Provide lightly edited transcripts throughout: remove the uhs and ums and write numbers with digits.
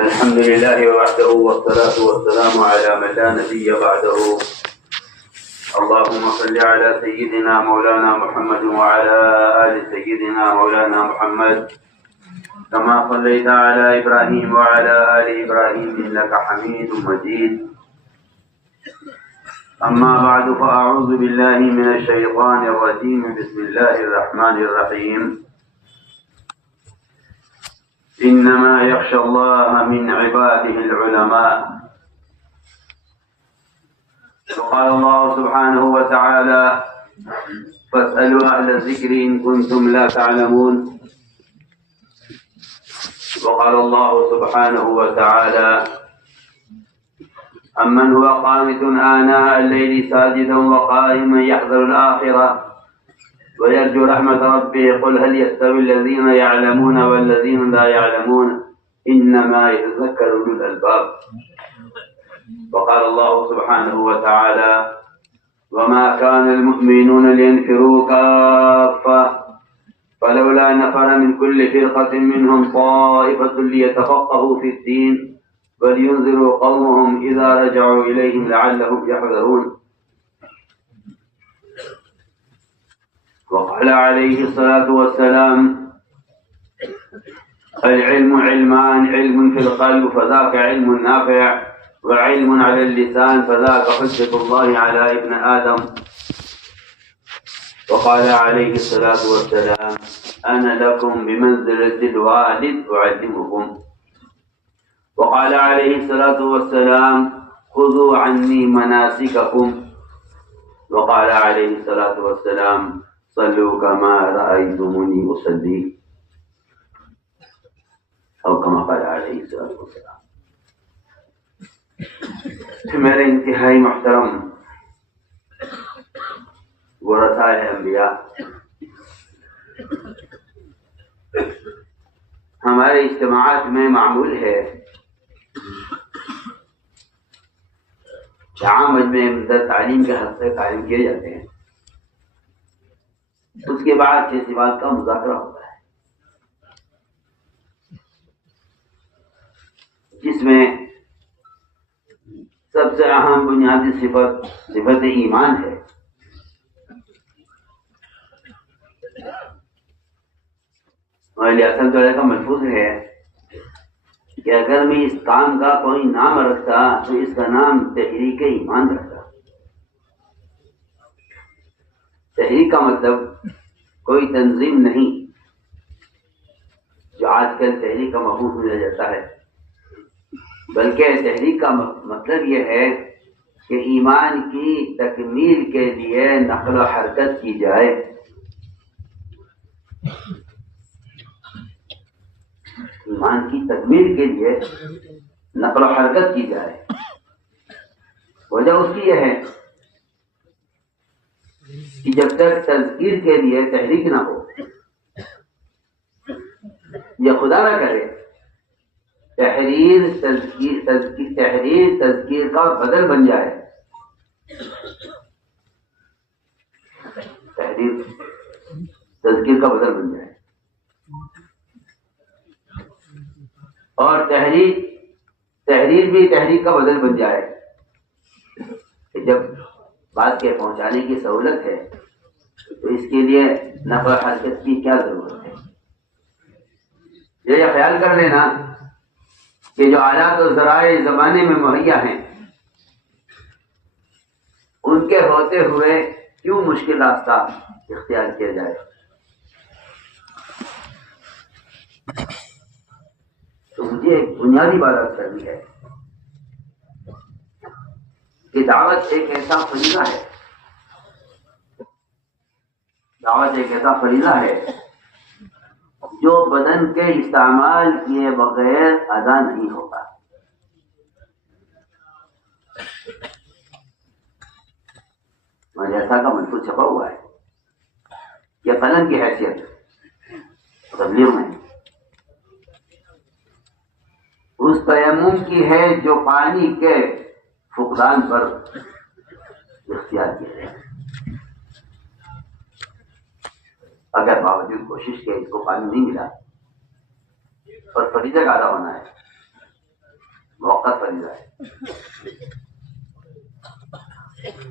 الحمد لله وحده والصلاة والسلام على من لا نبي بعده. اللهم صل على سيدنا مولانا محمد وعلى آل سيدنا مولانا محمد كما صليت على إبراهيم وعلى آل إبراهيم إنك حميد مجيد. أما بعد فأعوذ بالله من الشيطان الرجيم. بسم الله الرحمن الرحيم. إنما يخشى الله من عباده العلماء. وقال الله سبحانه وتعالى: فاسألوا أهل الذكر إن كنتم لا تعلمون. وقال الله سبحانه وتعالى: أمن هو قانت آناء الليل ساجدا وقائما يحذر الآخرة ويرجو رحمة ربه قل هل يستوي الذين يعلمون والذين لا يعلمون إنما يتذكر أولو الألباب. وقال الله سبحانه وتعالى: وما كان المؤمنون لينفروا كافة فلولا نفر من كل فرقة منهم طائفة ليتفقهوا في الدين ولينذروا قومهم إذا رجعوا إليهم لعلهم يحذرون. وقال عليه الصلاة والسلام: العلم علمان، علم في القلب فذاك علم نافع، وعلم على اللسان فذاك حجة الله على ابن آدم. وقال عليه الصلاة والسلام: أنا لكم بمنزلة الوالد أعلمكم. وقال عليه الصلاة والسلام: خذوا عني مناسككم. وقال عليه الصلاة والسلام: صلوا كما رأيتموني أصلي، أو كما قال عليه الصلاة والسلام. میرے انتہائی محترم ورثاء انبیاء، ہمارے اجتماعات میں معمول ہے کہ عام مجمع مدت تعلیم کے حلقے قائم کیے جاتے ہیں. اس کے بعد کسی بات کا مذاکرہ ہوتا ہے جس میں سب سے اہم بنیادی صفت ایمان ہے. اور اصل طرح کا ملفوظ ہے کہ اگر میں اس کام کا کوئی نام رکھتا تو اس کا نام تحریک ایمان رکھتا. تحریک کا مطلب کوئی تنظیم نہیں جو آج کل تحریک کا مفہوم سمجھا جاتا ہے، بلکہ تحریک کا مطلب یہ ہے کہ ایمان کی تکمیل کے لیے نقل و حرکت کی جائے. ایمان کی تکمیل کے لیے نقل و حرکت کی جائے. وجہ اس کی یہ ہے کہ جب تک تذکیر کے لیے تحریک نہ ہو یا خدا نہ کرے تحریر تذکیر کا بدل بن جائے، تحریر تذکیر کا بدل بن جائے، اور تحریر بھی تحریک کا بدل بن جائے. کہ جب بات کے پہنچانے کی سہولت ہے تو اس کے لیے نقل و حرکت کی کیا ضرورت ہے. یہ خیال کر لینا کہ جو آلات و ذرائع زمانے میں مہیا ہیں ان کے ہوتے ہوئے کیوں مشکل راستہ اختیار کیا جائے. تو مجھے ایک بنیادی بات عرض کرنی ہے کہ دعوت ایک ایسا فریضہ ہے، دعوت ایک ایسا فریضہ ہے جو بدن کے استعمال کیے بغیر ادا نہیں ہوگا. جیسا کا منفوذ چھپا ہوا ہے کہ قلم کی حیثیت تبلیغ میں اس تیمم کی ہے جو پانی کے فقدان پر اختیار کیا ہے. اگر باوجود کوشش کے اس کو پانی نہیں ملا اور فریضہ کا ادا ہونا ہے فریضہ ہے.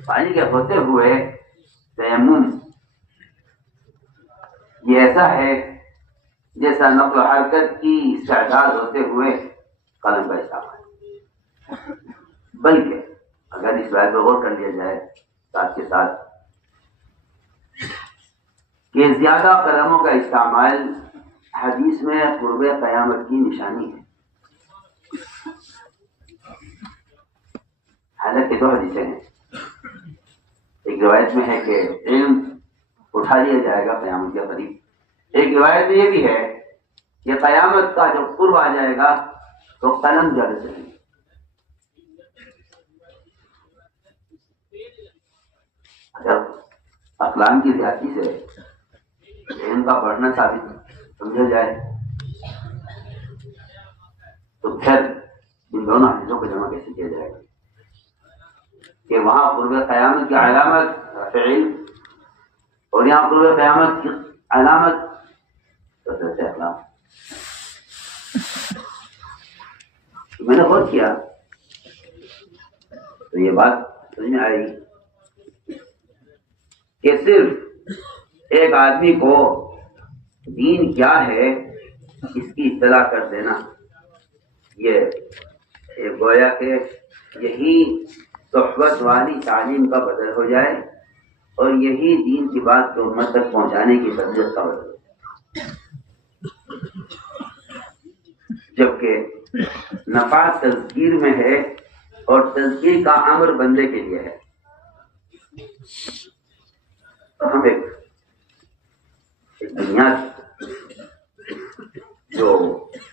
پانی کے ہوتے ہوئے تیمم یہ ایسا ہے جیسا نقل و حرکت کی استعداد ہوتے ہوئے قلم کا استعمال. بلکہ اگر اس بات پر غور کر لیا جائے ساتھ کے ساتھ کہ زیادہ قلموں کا استعمال حدیث میں قرب قیامت کی نشانی ہے. حالانکہ دو حدیثیں ہیں. ایک روایت میں ہے کہ علم اٹھا لیا جائے گا قیامت کے قریب. ایک روایت میں یہ بھی ہے کہ قیامت کا جو قرب آ جائے گا تو قلم زیادہ چلے گی. اگر اقلام کی زیادتی سے علم کا بڑھنا ثابت سمجھا جائے تو پھر ان دونوں حدیثوں کو جمع کیسے کیا جائے گا کہ وہاں قرب قیامت کی علامت رفع علم اور یہاں قرب قیامت کی علامت کثرت اقلام. میں نے غور کیا تو یہ بات سمجھ میں آئی کہ صرف ایک آدمی کو دین کیا ہے اس کی اطلاع کر دینا یہ گویا کہ یہی صحبت والی تعلیم کا بدل ہو جائے اور یہی دین کی بات کو امت تک پہنچانے کی فضیلت کا بدل ہو جائے. جبکہ نفع تذکیر میں ہے اور تذکیر کا امر بندے کے لیے ہے. تو ہم ایک بنیاد جو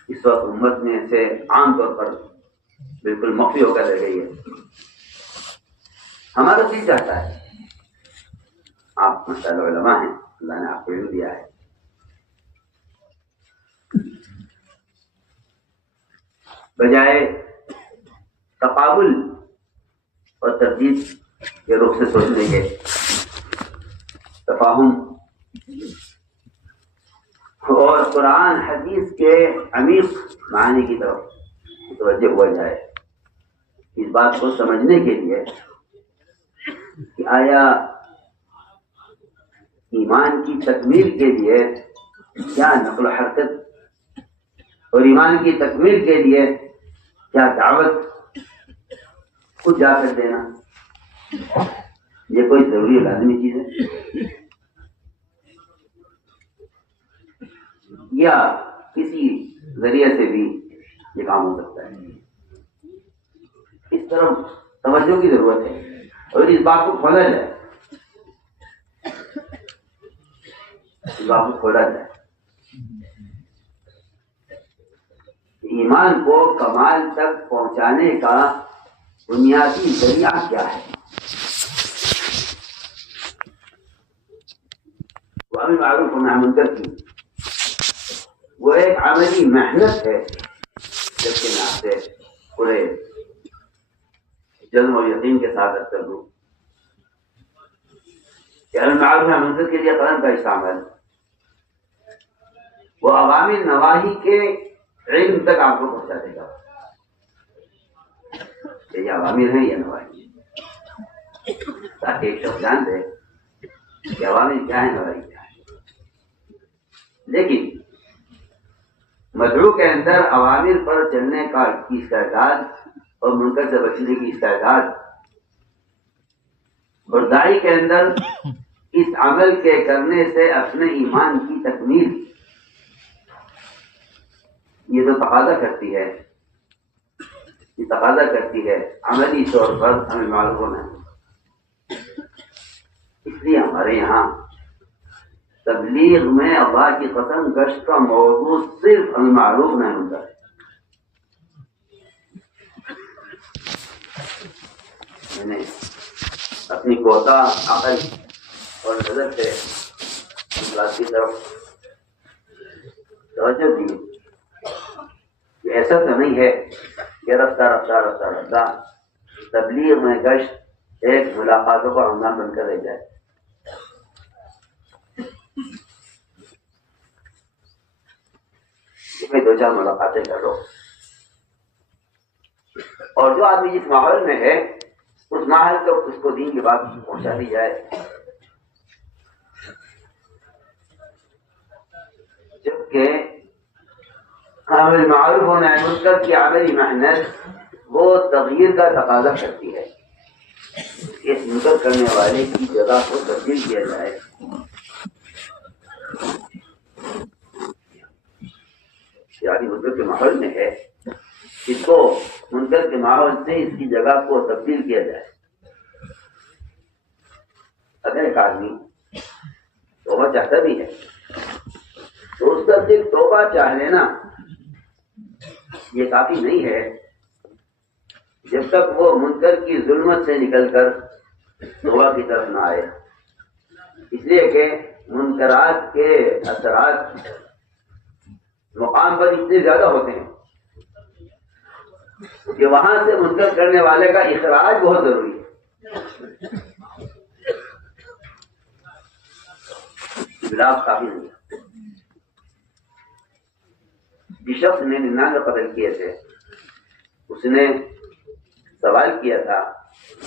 اس وقت امت میں سے عام طور پر بالکل مخفی ہو کر رہ گئی ہے. ہمارا دل چاہتا ہے آپ ماشاءاللہ علماء ہیں, اللہ نے آپ کو علم دیا ہے, بجائے تقابل اور تردید کے رخ سے سوچنے کے تفاہم اور قرآن حدیث کے عمیق معنی کی طرف متوجہ ہوا جائے. اس بات کو سمجھنے کے لیے کہ آیا ایمان کی تکمیل کے لیے کیا نقل و حرکت اور ایمان کی تکمیل کے لیے کیا دعوت خود جا کر دینا یہ کوئی ضروری لازمی چیز ہے یا کسی ذریعے سے بھی یہ کام ہو سکتا ہے. اس طرف توجہ کی ضرورت ہے اور اس بات کو کھولا جائے, اس بات کو کھولا جائے ایمان کو کمال تک پہنچانے کا بنیادی ذریعہ کیا ہے. وہ امر معروف و نہی عن منکر کی وہ ایک عملی محنت ہے جبکہ میں آپ سے پورے جذب و یقین کے ساتھ کر دوں کہ امر معروف و نہی عن منکر کے لیے قلم کا استعمال وہ عوامی نواہی کے علم تک آپ کو پہنچا دے گا کہ یہ عوامل ہیں یا نواہی, تاکہ ایک شخص جان دے کہ عوامل کیا ہے نواہی کیا ہے. لیکن مدعو کے اندر عوامل پر چلنے کا کی استعداد اور منکر سے بچنے کی استعداد اور داعی کے اندر اس عمل کے کرنے سے اپنے ایمان کی تکمیل یہ تو تقاضا کرتی ہے عملی طور پر ہمیں معلوم ہونا ہے. اس لیے ہمارے یہاں تبلیغ میں اللہ کی قسم گشت کا موضوع صرف ہمیں معروف نہیں ہوتا ہے. میں نے اپنی کوتا عقل اور نظر سے اخلاق کی طرف توجہ دی کہ ایسا تو نہیں ہے کہ رفتہ تبلیغ میں گشت ایک ملاقاتوں کا عنوان بن کر رہ جائے. میں 2-4 ملاقاتیں کر لو اور جو آدمی جس ماحول میں ہے اس ماحول کو اس کو دین کی بات پہنچا دی جائے. جبکہ عامل معروف ہونا ہے منکر کی عملی محنت وہ تغیر کا تقاضا کرتی ہے. اس منکر کرنے والے کی جگہ کو تبدیل کیا جائے. یعنی منکر کے ماحول میں ہے اس کو منکر کے ماحول سے اس کی جگہ کو تبدیل کیا جائے. اگر ایک آدمی توبہ چاہتا بھی ہے تو اس کا صرف توبہ چاہ لینا یہ کافی نہیں ہے جب تک وہ منکر کی ظلمت سے نکل کر توبہ کی طرف نہ آئے. اس لیے کہ منکرات کے اثرات مقام پر اتنے زیادہ ہوتے ہیں کہ وہاں سے منکر کرنے والے کا اخراج بہت ضروری ہے. ابلاغ کافی نہیں ہے. جس شخص نے 99 قتل کیے تھے اس نے سوال کیا تھا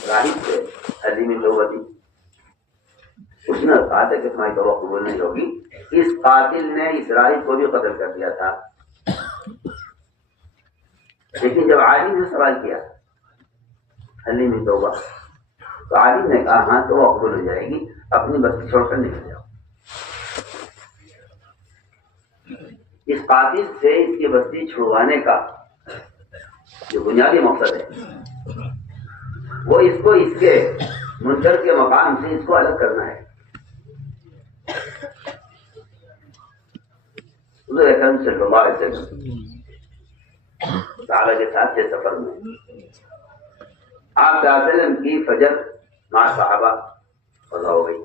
راہب سے حلیم توبتی. اس نے کہا تھا کہ تمہاری توبہ قبول نہیں ہوگی. اس قاتل نے اس راہب کو بھی قتل کر دیا تھا. لیکن جب عالم نے سوال کیا حلیم توبہ تو عالم نے کہا ہاں توبہ قبول ہو جائے گی, اپنی بستی چھوڑ کر نکل جاؤ. اس قاتل سے اس کی بستی چھڑوانے کا جو بنیادی مقصد ہے وہ اس کو اس کے منکر کے مقام سے اس کو الگ کرنا ہے. حضور اکرم صلی اللہ علیہ وسلم صحابہ کے ساتھ کے سفر میں آپ صلی اللہ علیہ وسلم کی فجر مع صحابہ قضا ہو گئی.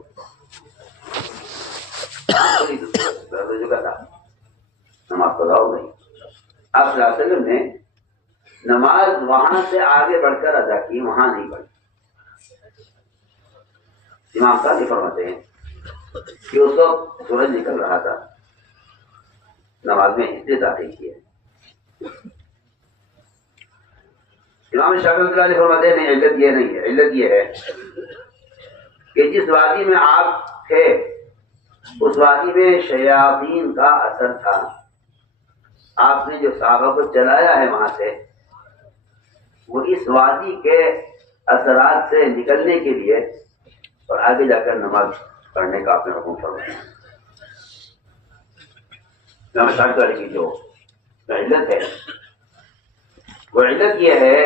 جو تھا نماز قضا ہو گئی. آپ صلی اللہ علیہ وسلم نے نماز وہاں سے آگے بڑھ کر ادا کی, وہاں نہیں پڑھی. امام صاحب فرماتے ہیں کہ اس وقت سورج نکل رہا تھا, نماز میں حصے داخل کیے. امام شافعی رحمۃ اللہ علیہ فرماتے ہیں نہیں, علت یہ نہیں ہے. علت یہ ہے کہ جس وادی میں آپ تھے اس وادی میں شیاطین کا اثر تھا. آپ نے جو صحابہ کو چلایا ہے وہاں سے وہ اس وادی کے اثرات سے نکلنے کے لیے اور آگے جا کر نماز پڑھنے کا آپ نے حکم فرمایا. امام شافعی کی جو علت ہے وہ علت یہ ہے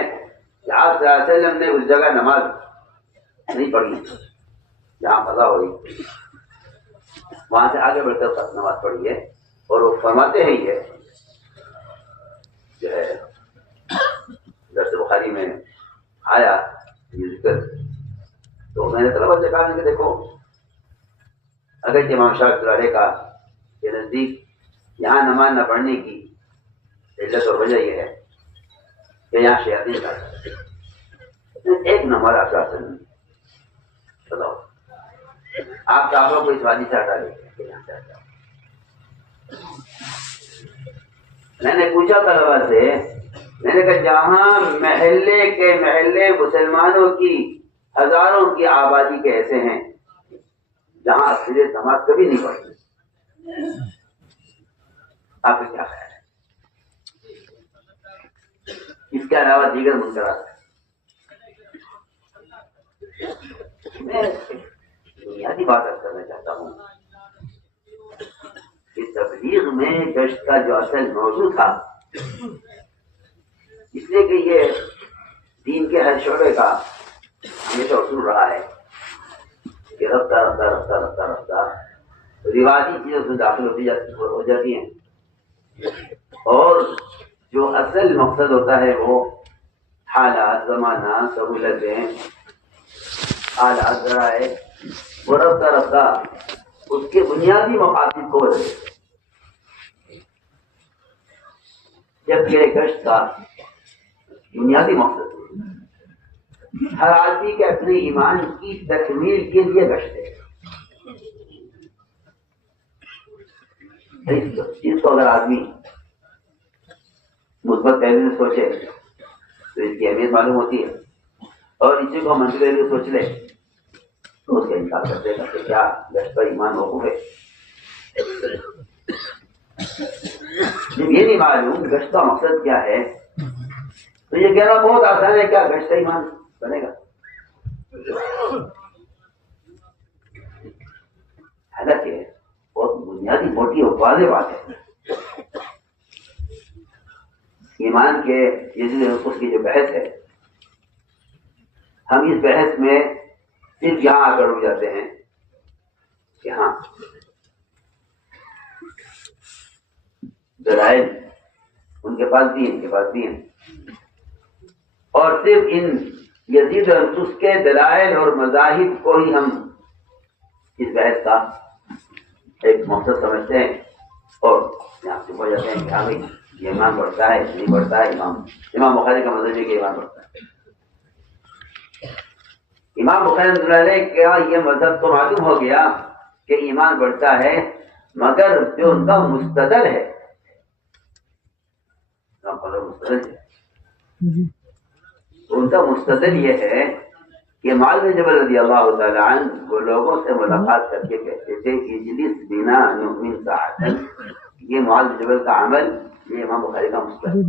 کہ آپ صلی اللہ علیہ وسلم نے اس جگہ نماز نہیں پڑھی جہاں قضا ہوئی, وہاں سے آگے بڑھ کر نماز پڑھی ہے. اور وہ فرماتے ہیں یہ جو ہے درس بخاری میں آیا یہ ذکر, تو میں نے طلبہ سے کہا کہ دیکھو اگر کہ امام شافعی علیہ کا کے نزدیک یہاں نماز نہ پڑھنے کی علت اور وجہ یہ ہے کہ یہاں شیاطین کا ایک نمبر آپ کا اثر نہیں. بتاؤ آپ صحابہ کو اس وادی سے ہٹا دیں. میں نے پوچھا طلبا سے, میں نے کہا جہاں محلے کے محلے مسلمانوں کی ہزاروں کی آبادی کے ایسے ہیں جہاں اکثریت نماز کبھی نہیں پڑھتی, آپ کا کیا خیال ہے؟ اس کے علاوہ دیگر منکرات ہیں. میں بنیادی بات کرنا چاہتا ہوں کہ تبلیغ میں گشت کا جو اصل موضوع تھا, اس لیے کہ یہ دین کے ہر شعبے کا ہمیشہ اصول رہا ہے کہ رفتہ رفتہ رفتہ رفتہ رفتہ رواجی چیزوں سے داخل ہو جاتی ہیں, اور جو اصل مقصد ہوتا ہے وہ حالات, زمانہ, سہولتیں, حالات ذرائع, وہ رفتہ رفتہ اس کے بنیادی مقاصد کو بدلے. جبکہ گشت کا بنیادی مقصد ہر آدمی کے اپنے ایمان کی تکمیل کے لیے گشت ہے. اس کو اگر آدمی مثبت پہلو سے سوچے تو اس کی اہمیت معلوم ہوتی ہے. اور اسی کو منظر لیے سوچ لے تو اس کا انکار کر دے گا کہ کیا گشت پر ایمان موقوف ہے. جب یہ نہیں معلوم گشت کا مقصد کیا ہے تو یہ کہنا بہت آسان ہے. کیا گشت کا ایمان بنے گا؟ حالانکہ بہت بنیادی موٹی اور واضح بات ہے. ایمان کے اس کی جو بحث ہے ہم اس بحث میں صرف یہاں آ کر رک جاتے ہیں کہ ہاں دلائل ان کے پاس بھی ہیں، ان کے پاس بھی ہیں، اور صرف ان یزید اور اس کے دلائل اور مذاہب کو ہی ہم اس بحث کا ایک مقصد سمجھتے ہیں اور یہاں سے ہو جاتے ہیں کہ ہاں بھائی یہ ایمان بڑھتا ہے نہیں بڑھتا ہے. امام بخاری کا مطلب ہے کہ ایمان بڑھتا ہے. امام بخاری رحمۃ اللہ علیہ کا یہ مذہب تو معلوم ہو گیا کہ ایمان بڑھتا ہے، مگر جو ان کا مستدل ہے ان کا مستدل یہ ہے کہ معاذ بن جبل رضی اللہ تعالیٰ عنہ وہ لوگوں سے ملاقات کر کے کہتے تھے اجلس بنا نؤمن ساعتا. یہ معاذ بن جبل کا عمل یہ امام بخاری کا مستدل.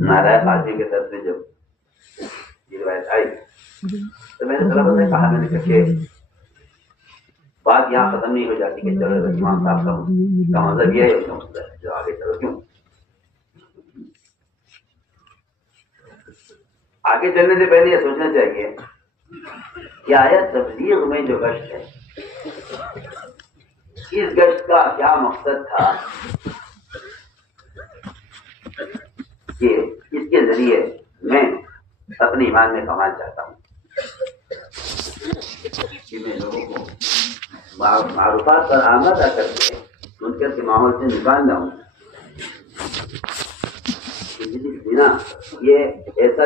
نارائن آدمی کے طرف سے جب یہ روایت آئی تو میں نے طلبہ سے کہا، میں نے کہا کہ بات یہاں ختم نہیں ہو جاتی کہ چلو امام صاحب کا مذہب یہ ہے جو آگے چلو. کیوں آگے چلنے سے پہلے یہ سوچنا چاہیے کہ آیا تبلیغ میں جو گشت ہے اس گشت کا کیا مقصد تھا کہ اس کے ذریعے میں اپنے ایمان میں کمال چاہتا ہوں کہ میں لوگوں کو معروفات پر آمادہ کر کے منکر کے ماحول سے نکالنا ہوں. بنا یہ ایسا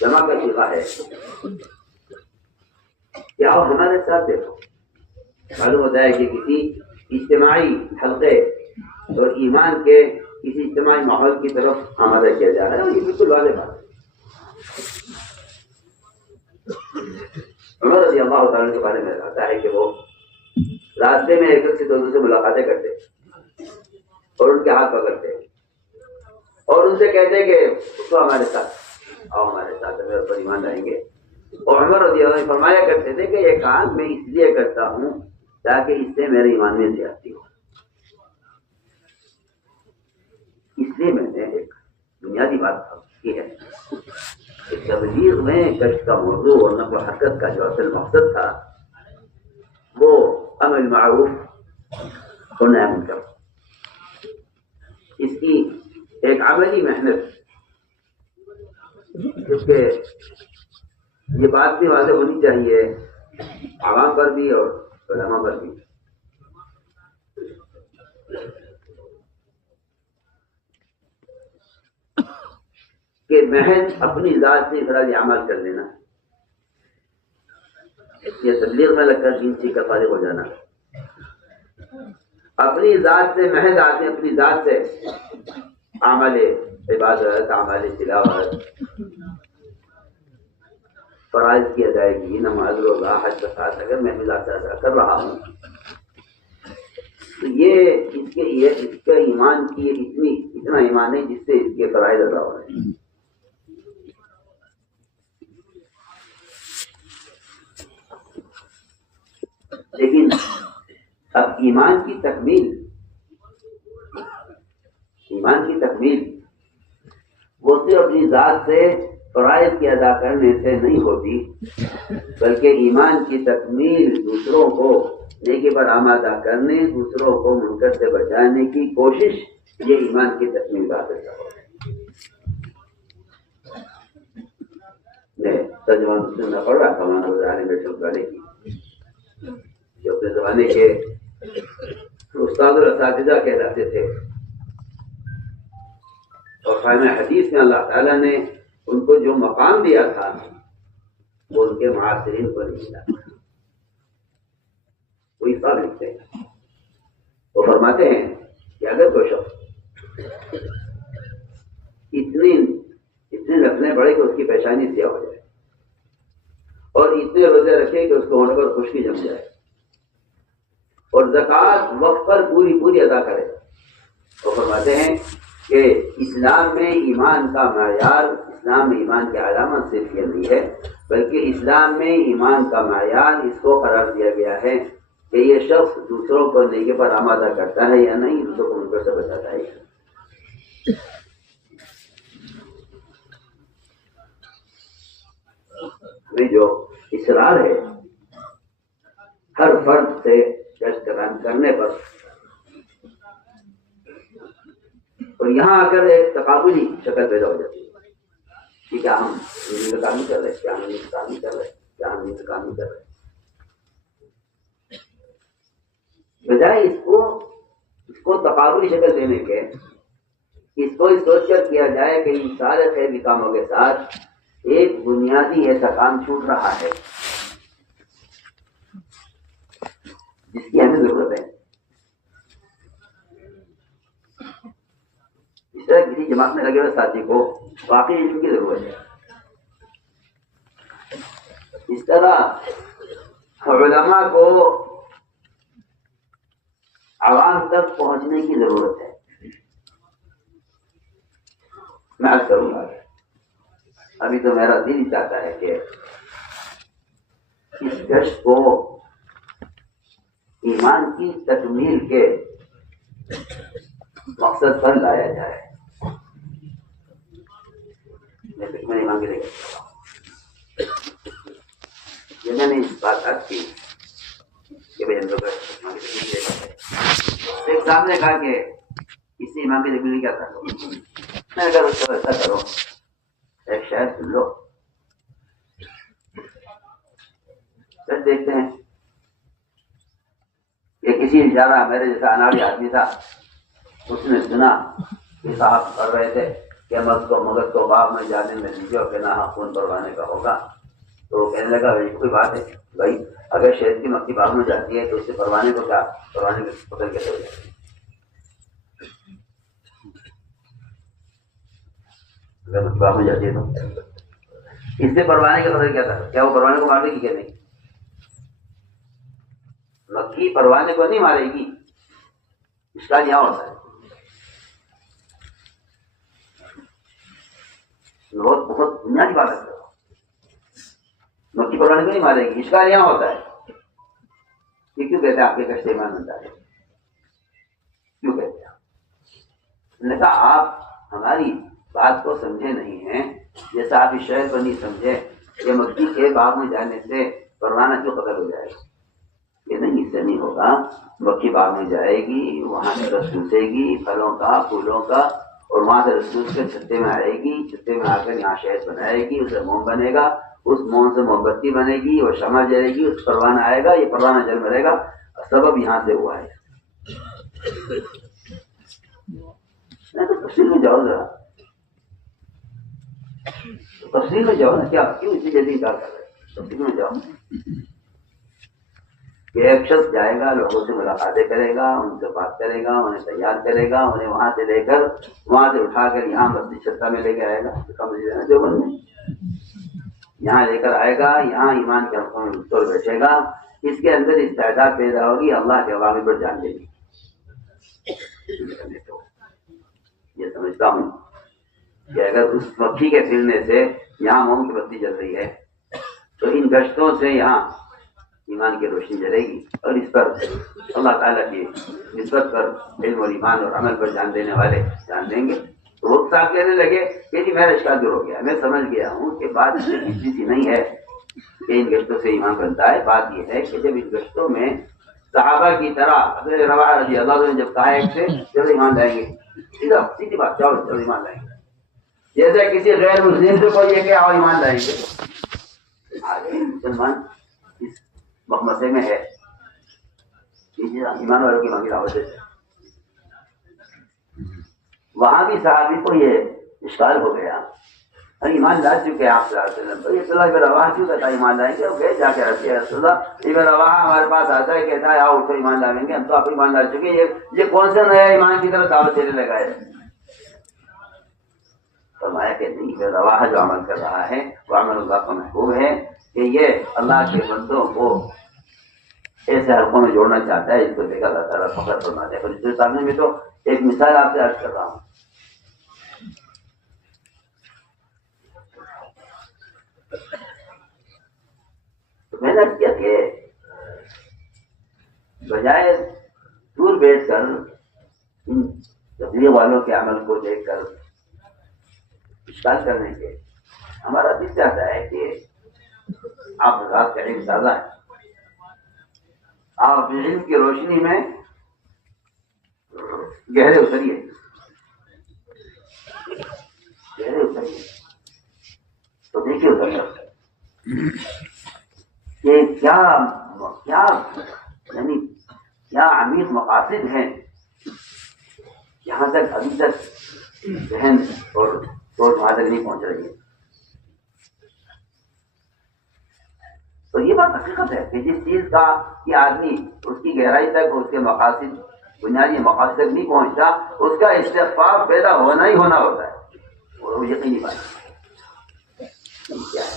جمع کا صیغہ ہے کہ آپ ہمارے ساتھ دیکھو. معلوم ہوتا ہے کہ کسی اجتماعی حلقے اور ایمان کے کسی اجتماعی ماحول کی طرف آمادہ کیا جا رہا ہے. یہ بالکل واضح بات ہے. عمر رضی اللہ تعالیٰ کے بارے میں آتا ہے کہ وہ راستے میں ایک سے دوسرے سے ملاقاتیں کرتے اور ان کے ہاتھ پکڑتے اور ان سے کہتے کہ تو ہمارے ساتھ آؤ، ہمارے ساتھ میرے پر ایمان لائیں گے. اور عمر رضی اللہ عنہ فرمایا کرتے تھے کہ یہ کام میں اس لیے کرتا ہوں تاکہ اس سے میرے ایمان میں زیادتی ہو. اس لیے میں نے ایک بنیادی بات کی ہے کہ تبلیغ میں گشت کا موضوع اور نقل و حرکت کا جو اصل مقصد تھا وہ امر معروف اور نہی عن المنکر، اس کی ایک عملی محنت، کیونکہ یہ بات بھی واضح ہونی چاہیے عوام پر بھی اور علماء پر بھی کہ محض اپنی ذات سے افراد عمل کر لینا، یہ تبلیغ میں لگ کر دین سے کا فارغ ہو جانا، اپنی ذات سے محض آدمی اپنی ذات سے عمل عبادت، عمل تلاوت، فرائض کی ادائیگی، نماز روزہ حج زکات اگر میں اپنی ذات سے ادا کر رہا ہوں تو یہ اس کے ایمان کی اتنا ایمان ہے جس سے اس کے فرائض ادا ہو رہے ہیں. لیکن اب ایمان کی تکمیل وہ صرف اپنی ذات سے فرائض کی ادا کرنے سے نہیں ہوتی، بلکہ ایمان کی تکمیل دوسروں کو نیکی پر آمادہ کرنے، دوسروں کو منکر سے بچانے کی کوشش، یہ ایمان کی تکمیل کا حصہ ہے. میں ترجمہ مسلم میں پڑھ رہا تھا مولانا عالم بیشک والے کی، جو اپنے زمانے کے استاد اور اساتذہ کہلاتے تھے، اور قائم حدیث میں اللہ تعالیٰ نے ان کو جو مقام دیا تھا وہ ان کے معاصرین کو نہیں ملا. وہ اس بات لکھتے ہیں، وہ فرماتے ہیں کہ اگر کوئی شخص اتنی رکھنے پڑے کہ اس کی پیشانی سیاہ ہو جائے اور اتنے روزے رکھے کہ اس کو ہونے پر خشکی جم جائے اور زکوٰۃ وقت پر پوری ادا کرے، تو فرماتے ہیں کہ اسلام میں ایمان کا معیار، اسلام میں ایمان کی علامت صرف یہ نہیں ہے بلکہ اسلام میں ایمان کا معیار اس کو قرار دیا گیا ہے کہ یہ شخص دوسروں کو نیکی پر آمادہ کرتا ہے یا نہیں، دوسروں کو منکر سے بچاتا ہے۔ ہمیں جو اصرار ہے ہر فرد سے گشت کرنے پر، اور یہاں آ کر ایک تقابلی شکل پیدا ہو جاتی ہے کہ کیا ہم انتقامی کر رہے ہیں، کیا ہم انتقامی کر رہے ہیں، کیا ہم انتقامی کر رہے ہیں، بجائے اس کو تقابلی شکل دینے کے اس کو اس سوچ کر کیا جائے کہ ان سارے خیری کاموں کے ساتھ ایک بنیادی ایسا کام چھوٹ رہا ہے جس کی ہمیں ضرورت ہے۔ اس طرح کسی جماعت میں لگے ہوئے ساتھی کو واقعی علم کی ضرورت ہے، اس طرح علماء کو عوام تک پہنچنے کی ضرورت ہے۔ میں عرض کروں گا، ابھی تو میرا دل چاہتا ہے کہ اس گشت کو ایمان کی تکمیل کے مقصد پر لایا جائے۔ میں ایمان کے لے میں نے اس بات کی کہ بھائی ہم لوگ ایک صاحب نے کہا کہ اس سے ایمان کی تکمیل کیا کرو، میں اگر اس کو ایسا کرو ایک شاید سن لو، پھر دیکھتے ہیں کہ کسی اشارہ میرے جیسا اناڑی آدمی تھا، اس نے سنا کہ صاحب کر رہے تھے کہ مغز کو باغ میں جانے میں دیجیے اور کہنا ہاں خون پروانے کا ہوگا، تو کہنے لگا بھائی کوئی بات ہے بھائی، اگر شہد کی مکھی باغ میں جاتی ہے تو اس سے پروانے کو کیا، پروانے کو پکڑ کیسے ہو جائے گی؟ اگر مکھی باغ میں جاتی ہے تو اس سے پروانے کا پتہ کیا تھا، کیا وہ پروانے کو مارے گی کہ نہیں؟ مکھی پروانے کو نہیں مارے گی، اشکال یہاں ہوتا ہے، بہت بنیادی بات ہے، مکھی پروانے کو نہیں مارے گی، اشکال یہاں ہوتا ہے کہ کیوں کہتے ہیں آپ کے کشتے ایمان بنتا ہے، کیوں کہتے ہیں؟ نے کہا آپ ہماری بات کو سمجھے نہیں ہیں، جیسا آپ اس شہر کو نہیں سمجھے کہ مکھی کے باغ میں جانے سے پروانہ کیوں قتل ہو جائے گا، یہ نہیں، اس سے نہیں ہوگا، مکھی باغ میں جائے گی، وہاں سے رس چوسے گی پھلوں کا پھولوں کا، اور وہاں سے رس چوس کے چھتے میں آئے گی، چھتے میں آ کر یہاں شہد بنائے گی، اسے موم بنے گا، اس موم سے موم بتی بنے گی اور شمع جلے گی، اس پروانہ آئے گا، یہ پروانہ جل مرے گا، سبب یہاں سے ہوا ہے۔ تفصیل میں جاؤ ذرا، تفصیل میں جاؤ نا، کیا کیوں اتنی جلدی انکار کر رہے؟ تفصیل میں جاؤ کہ ایک شخص جائے گا، لوگوں سے ملاقاتیں کرے گا، ان سے بات کرے گا، انہیں تیار کرے گا، انہیں وہاں سے لے کر وہاں سے اٹھا کر یہاں مسجد چھتا میں لے کے آئے گا، جو بن میں یہاں لے کر آئے گا، یہاں ایمان کے حقوں میں طور بیٹھے گا، اس کے اندر استعداد پیدا ہوگی اللہ کے عوامی پر جان دے گی۔ یہ سمجھتا ہوں کہ اگر اس مکھی کے پھرنے سے یہاں موم کی بتی جل رہی ہے تو ان گشتوں سے یہاں ایمان کی روشنی جلے گی، اور اس پر اللہ تعالیٰ کی نسبت پر علم اور ایمان اور عمل پر جان دینے والے جان دیں گے۔ تو وہ صاحب کہنے لگے کہ جی میرا اشکال دور ہو گیا، میں سمجھ گیا ہوں کہ بات اتنی سی نہیں ہے کہ ان گشتوں سے ایمان بنتا ہے، بات یہ ہے کہ جب ان گشتوں میں صحابہ کی طرح حضرت رواحہ رضی اللہ عنہ نے جب کہا ایک سے چلو ایمان لائیں گے، سیدھی بات، چلو ایمان لائیں گے، جیسے کسی غیر مسلم سے کوئی یہ کہ آؤ ایمان لائیں گے، آگے مسلمان اس مخمسے میں ہے، ایمان والوں کی مانگی دعوت ہے۔ وہاں بھی صحابی کو یہ اشکال ہو گیا، ایمان لا چکے آپ صلی اللہ علیہ وسلم. تو یہ صلی اللہ روا چکا تھا ایمان لائیں گے. وہ گئے جا کے رکھے رسول اللہ ابن روا ہمارے پاس آتا ہے کہتا ہے آؤ اٹھو ایمان لائیں گے. ہم تو آپ ایمان لا چکے. یہ کون سا نیا ایمان کی طرف دعوت دینے لگا ہے؟ فرمایا کہ نہیں، ابن روا جو عمل کر رہا ہے وہ عمل اللہ کا محبوب ہے کہ یہ اللہ کے بندوں کو ایسے حلقوں میں جوڑنا چاہتا ہے جس کو دیکھا اللہ تعالیٰ فخر فرماتے ہیں. اور اس سامنے میں تو ایک مثال آپ سے عرض کر رہا ہوں. میں نے کیا کہ بجائے دور بیٹھ کر ان تبلیغ والوں کے عمل کو دیکھ کر اشکال کرنے کے، ہمارا دل چاہتا ہے کہ آپ ذات کا علم تازہ ہے، آپ علم کی روشنی میں گہرے اتریے تو دیکھیے اتر کہ کیا یعنی کیا عمیق مقاصد ہیں یہاں تک ابھی تک ذہن اور سوچ وہاں تک نہیں پہنچ رہی ہے. تو یہ بات حقیقت ہے کہ جس چیز کا یہ آدمی اس کی گہرائی تک اس کے مقاصد بنیادی مقاصد تک نہیں پہنچتا، اس کا استغفار پیدا ہونا ہی ہونا ہوتا ہے. وہ یقینی بات کیا ہے.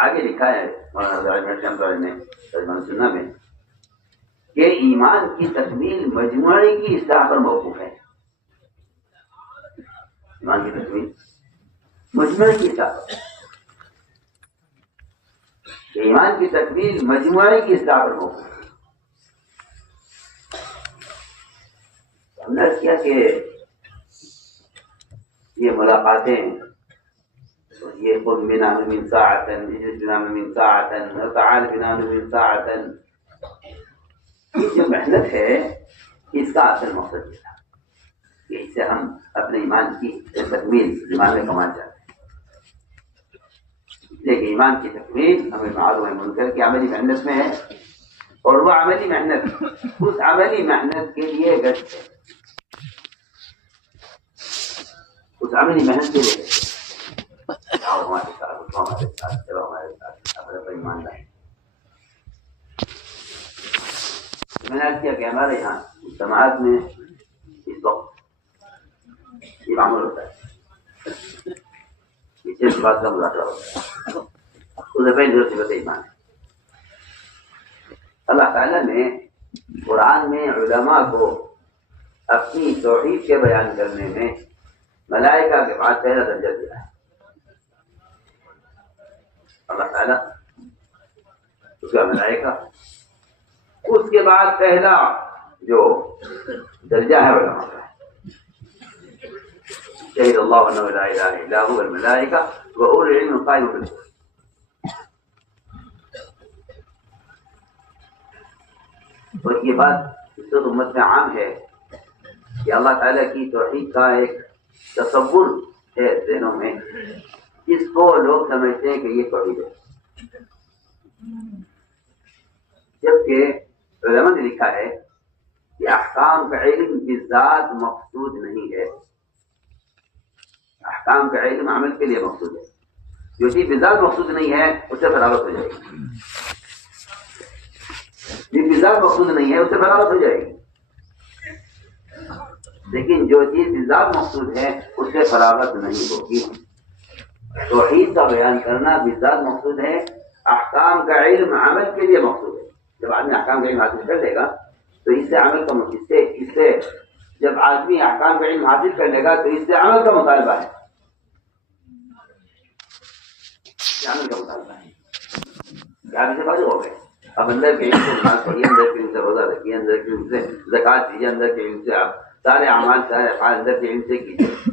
آگے لکھا ہے نے ترجمہ سننا میں کہ ایمان کی تکمیل مجموعی کی اصلاح پر موقوف ہے. ایمان کی تکمیل مجموعی کی اصلاح پر، ایمان کی تکمیل مجموعی کی اصلاح پر موقوف ہے. ہم نے کیا کہ یہ ملاقاتیں یہ خود بنا من ساعتن اجلس بنا من ساعتن تعال بنا من ساعتن، یہ جو محنت ہے اس کا اصل مقصد یہ تھا کہ اس سے ہم اپنے ایمان کی تکمیل ایمان میں کمانا چاہتے ہیں. لیکن ایمان کی تکمیل ہمیں معلوم ہے منکر کی عملی محنت میں ہے، اور وہ عملی محنت اس عملی محنت کے لیے گشت ہے، اس عملی محنت کے لیے ہمارے ساتھ ہمارے ساتھ چلو ہمارے ساتھ اپنے پر ایمان لائیں. میں نے کیا کہ ہمارے یہاں سماج میں اس وقت یہ معمول ہوتا ہے، اس بات کا مذاکرہ ہوتا ہے. اسے پہلے جو صفت ایمان ہے. اللہ تعالیٰ نے قرآن میں علماء کو اپنی توحید کے بیان کرنے میں ملائکہ کے بعد پہلا درجہ دیا ہے. اللہ تعالیٰ اس کا ملائکہ، اس کے بعد پہلا جو درجہ ہے علماء کا. شہید اللہ انہ لا الہ الا هو والملائکہ واولو العلم قائما بالقسط. اور یہ بات اس وقت امت میں عام ہے کہ اللہ تعالیٰ کی توحید کا ایک تصور ہے ذہنوں میں، اس کو لوگ سمجھتے ہیں کہ یہ توحید ہے، جبکہ علماء نے لکھا ہے کہ احکام کا علم بالذات مقصود نہیں ہے. احکام کا علم عمل کے لیے مقصود ہے. جو چیز بالذات مقصود نہیں ہے اس سے فراغت ہو جائے گی. جو بالذات مقصود نہیں ہے اس سے فراغت ہو جائے گی. لیکن جو چیز بالذات مقصود ہے اس سے فراغت نہیں ہوگی. توحید کا بیان کرنا بالذات مقصود ہے، احکام کا علم عمل کے لیے مقصود ہے. جب آدمی احکام کا علم حاصل کر لے گا تو اس سے عمل کا اس سے جب آدمی احکام کا علم حاصل کر لے گا تو اس سے عمل کا مطالبہ ہے. عمل کا مطالبہ ہے. کیا سے فارغ ہو گئے؟ اب اندر کے علم سے نماز پڑھیے، اندر کے علم سے روزہ رکھیے، اندر کے علم سے زکات دیجیے، اندر کے علم سے آپ سارے اعمال سارے افعال اندر کے علم سے کیجیے.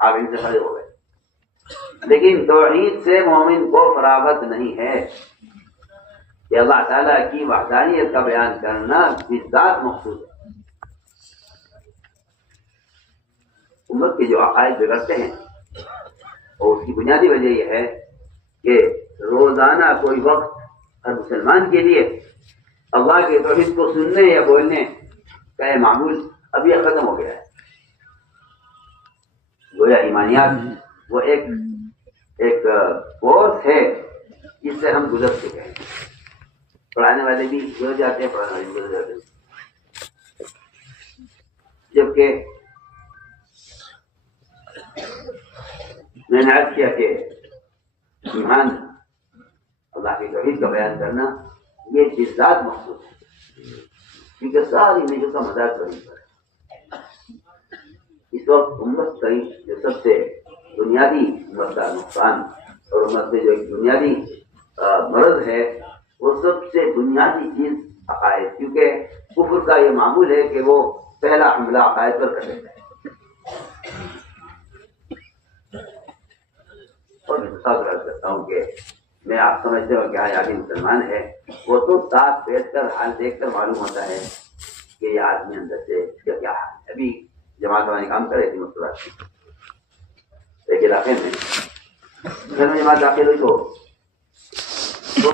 آپ علم سے فارغ ہو گئے. لیکن توحید سے مومن کو فراغت نہیں ہے کہ اللہ تعالیٰ کی وحدانیت کا بیان کرنا بالذات مقصود ہے. امت کے جو عقائد بگڑتے ہیں اور اس کی بنیادی وجہ یہ ہے کہ روزانہ کوئی وقت ہر مسلمان کے لیے اللہ کے توحید کو سننے یا بولنے کا معمول اب یہ ختم ہو گیا ہے. گویا ایمانیات وہ ایک کورس ہے جس سے ہم گزر چکے ہیں. پڑھانے والے بھی گزر جاتے ہیں، پڑھانے والے بھی گزر جاتے ہیں. جبکہ میں نے عرض کیا کہ ایمان اللہ کی توحید کا بیان کرنا یہ بالذات مخصوص ہے، کیونکہ ساری نیکیوں کا مدار توحید پر ہے. اس وقت امت کا جو سب سے بنیادی امت کا نقصان اور امت میں جو ایک بنیادی مرض ہے وہ سب سے بنیادی چیز عقائد، کیونکہ کفر کا یہ معمول ہے کہ وہ پہلا حملہ عقائد پر کر دیتا ہے. اور میں تصور کرتا ہوں کہ میں آپ سمجھتے ہو کہ آدمی مسلمان ہے، وہ تو ساتھ بیٹھ کر حال دیکھ کر معلوم ہوتا ہے کہ یہ آدمی اندر سے اس کا کیا حال ہے. ابھی جماعت والے کام کر رہے تھے مسلمان ایک علاقے میں، گھر میں جماعت داخل ہوئی تو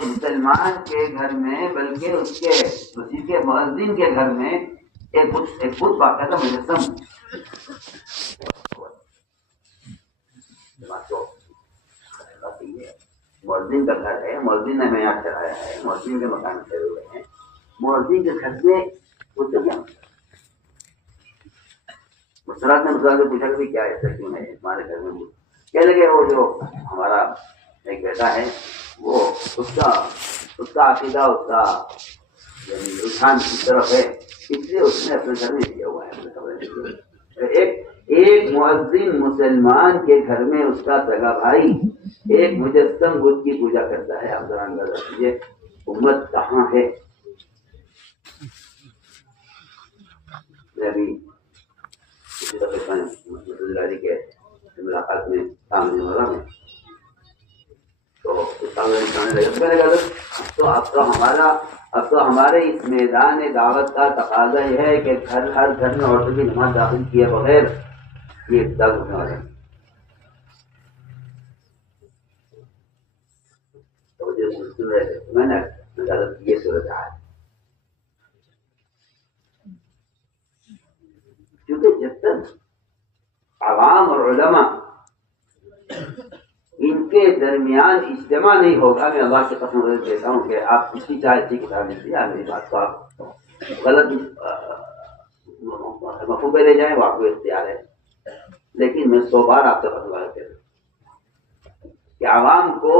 مسلمان کے گھر میں بلکہ اس کے مسجد کے مؤذن کے گھر میں ایک بت باقاعدہ مجسم مؤذن کا گھر ہے، مؤذن نے معیار چڑھایا ہے، مؤذن کے مکان میں ٹھہرے ہوئے ہیں، مؤذن کے گھر میں وہ تو کیا مسلمان نے مسلمان سے پوچھا کہ کیا ایسا کیوں ہے ہمارے گھر میں؟ کہنے لگے وہ جو ہمارا ایک بیٹا ہے وہ اس کا عقیدہ اس کا یعنی رجحان کی طرف ہے، اس لیے اس نے اپنے گھر میں کیا ہوا ہے. ایک مؤذن مسلمان کے گھر میں اس کا سگا بھائی ایک مجسم بت کی پوجا کرتا ہے. آپ ذرا اندازہ کیجیے امت کہاں ہے. میں ابھی کسی دفعہ کے ملاقات میں سامنے والا میں تو اب تو ہمارے اس میدان دعوت کا تقاضا یہ ہے کہ ہر گھر میں عورتوں کی نماز داخل کیے بغیر یہ ابتدا ہونے والے ہیں. میں نے یہ صورت حال کیونکہ جب تک عوام اور علماء ان کے درمیان اجتماع نہیں ہوگا، میں اللہ کی قسم دیتا ہوں کہ آپ کسی چاہے اچھی کتاب لکھیے، میری بات کو آپ غلط مفہوم پہ لے جائیں وہ آپ کو اختیار ہے، لیکن میں 100 بار آپ سے فتویٰ کرتا ہوں کہ عوام کو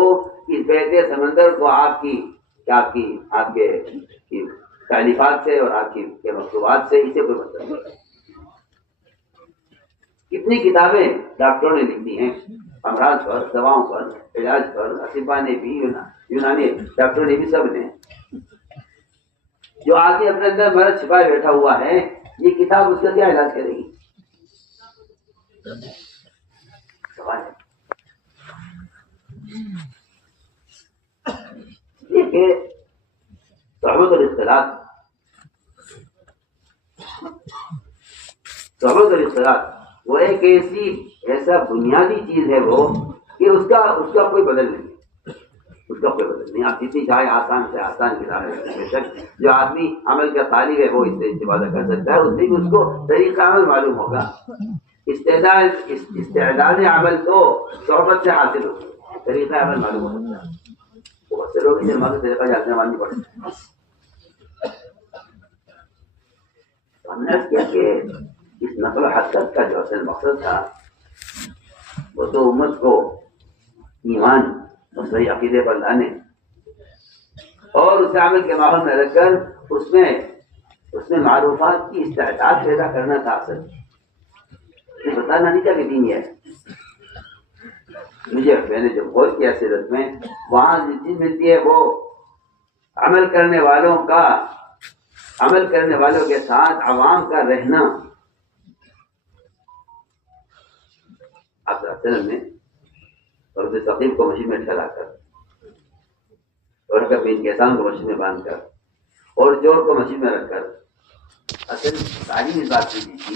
اس بہتے سمندر کو آپ کے تعلیفات سے اور آپ کے مکتوبات سے اسے کوئی مطلب نہیں. کتنی کتابیں ڈاکٹروں نے لکھ دی ہیں امراض پر، دواؤں پر، علاج پر، اطباء نے بھی، یونانی ڈاکٹروں نے بھی، سب نے. جو آدمی اپنے اندر مرض چھپائے بیٹھا ہوا ہے یہ کتاب اس کا کیا علاج کرے گی؟ سوال ہے یہ کہ صحبت اور اختلاط وہ ایک ایسا بنیادی چیز ہے وہ کہ اس کا کوئی بدل نہیں ہے، اس کا کوئی بدل نہیں. آپ جتنی چاہے آسان سے آسان کتاب ہے، بے شک جو آدمی عمل کا طالب ہے وہ اس سے استفادہ کر سکتا ہے، اس سے بھی اس کو طریقہ عمل معلوم ہوگا. استعداد عمل تو صحبت سے حاصل ہوگا، طریقہ عمل معلوم ہو سکتا ہے. بہت سے لوگ اسے طریقہ جاننے ماننی پڑتے ہیں. ہم نے کیا کہ اس نقل و حرکت کا جو اصل مقصد تھا وہ تو امت کو ایمان اور صحیح عقیدے پر لانے اور اس عمل کے ماحول میں رکھ کر اس میں معروفات کی استعداد پیدا کرنا تھا. اصل یہ بتانا نہیں تھا کہ دین یہ ہے. میں نے جب غور کیا سیرت میں وہاں جو چیز ملتی ہے وہ عمل کرنے والوں کے ساتھ عوام کا رہنا. اصل میں فرد ثقیف کو مسجد میں ٹھہرا کر اور کبھی انکسان کو مسجد میں باندھ کر اور چور کو مسجد میں رکھ کر اصل تعلیم اس بات کی تھی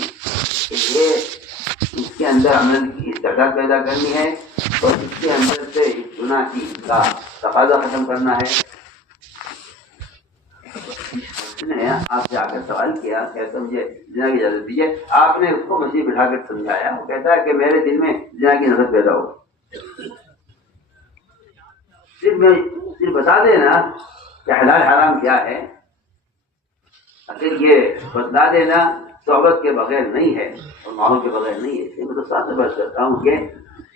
کہ یہ اس کے اندر عمل کی استعداد پیدا کرنی ہے اور اس کے اندر سے اس گناہ کی کا تقاضا ختم کرنا ہے. آپ سے آ کر سوال کیا، کہتا مجھے زنا کی اجازت دیجیے، آپ نے اس کو مسجد بٹھا کر سمجھایا، وہ کہتا ہے کہ میرے دل میں زنا کی نفرت پیدا ہو، صرف بتا دینا کہ حلال حرام کیا ہے، اگر یہ بتلا دینا صحبت کے بغیر نہیں ہے اور ماحول کے بغیر نہیں ہے۔ میں تو ساتھ بات کرتا ہوں کہ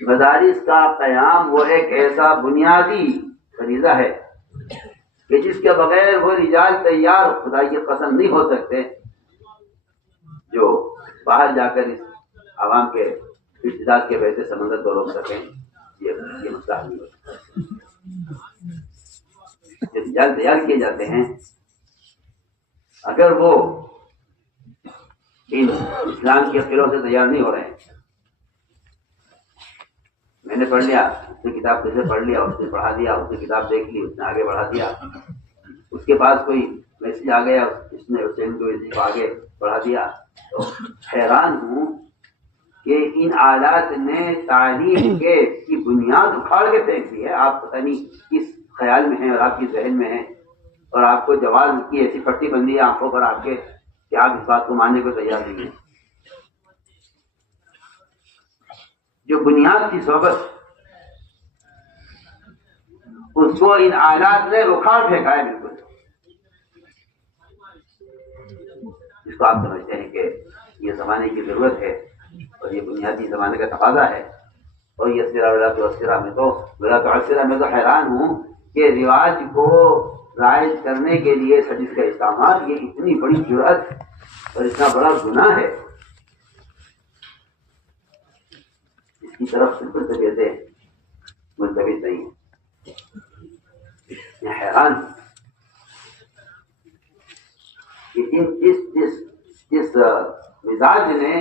مدارس کا قیام وہ ایک ایسا بنیادی فریضہ ہے کہ جس کے بغیر وہ رجال تیار خدا کی قسم نہیں ہو سکتے جو باہر جا کر اس عوام کے ارتداد کے بہتے سمندر کو روک سکیں۔ یہ مسئلہ نہیں ہو سکتا۔ جو رجال تیار کیے جاتے ہیں اگر وہ ان اسلام کے قلعوں سے تیار نہیں ہو رہے ہیں، میں نے پڑھ لیا، اس نے کتاب کیسے پڑھ لیا، اس نے پڑھا دیا، اس نے کتاب دیکھ لی، اس نے آگے بڑھا دیا، اس کے پاس کوئی میسج آ گیا، اس نے حسین کو آگے بڑھا دیا، تو حیران ہوں کہ ان آلات نے تعلیم کی بنیاد اکھاڑ کے پھینک دی ہے۔ آپ پتہ نہیں کس خیال میں ہیں اور آپ کی ذہن میں ہیں، اور آپ کو جواز کی ایسی پٹی بندی ہے آنکھوں پر آپ کے کہ آپ اس بات کو ماننے کو تیار نہیں ہیں۔ جو بنیاد کی صحبت اس کو ان آلات نے اکھاڑ پھینکا ہے بالکل، جس کو آپ سمجھتے ہیں کہ یہ زمانے کی ضرورت ہے اور یہ بنیادی زمانے کا تقاضا ہے، اور یہ سرا میں تو حیران ہوں کہ رواج کو رائج کرنے کے لیے حدیث کا استعمال، یہ اتنی بڑی جرأت اور اتنا بڑا گناہ ہے، اس کی طرف بالکل طبیعتیں منتبہ نہیں ہیں۔ میں حیران ہوں کہ جس مزاج نے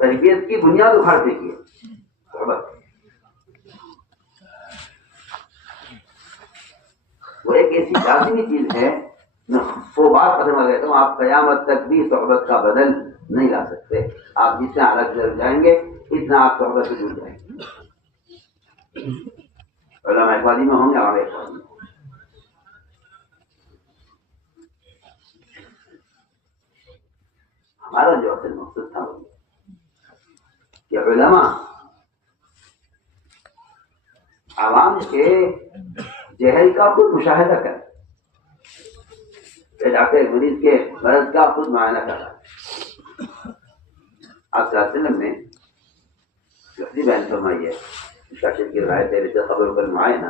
تربیت کی بنیاد اکھاڑ پھینکی ہے، وہ ایک ایسی لازمی چیز ہے، میں وہ بات ختم کر دیتا ہوں، آپ قیامت تک بھی صحبت کا بدل نہیں لا سکتے۔ آپ جتنا الگ سے جائیں گے اتنا آپ صحبت سے جڑ جائیں گے۔ علماء اخوانی میں ہوں گے، عوام اخوانی میں، ہمارا جو اصل مقصد تھا وہ کہ علماء عوام کے جہل کا خود مشاہدہ کریں، ڈاکٹر مریض کے مرض کا خود معائنہ کرا۔ آپ صلی اللہ علیہ وسلم نے لفظی بیان فرمائی ہے، شاشر کی روایت ہے، جیسے خبر پر معائنہ،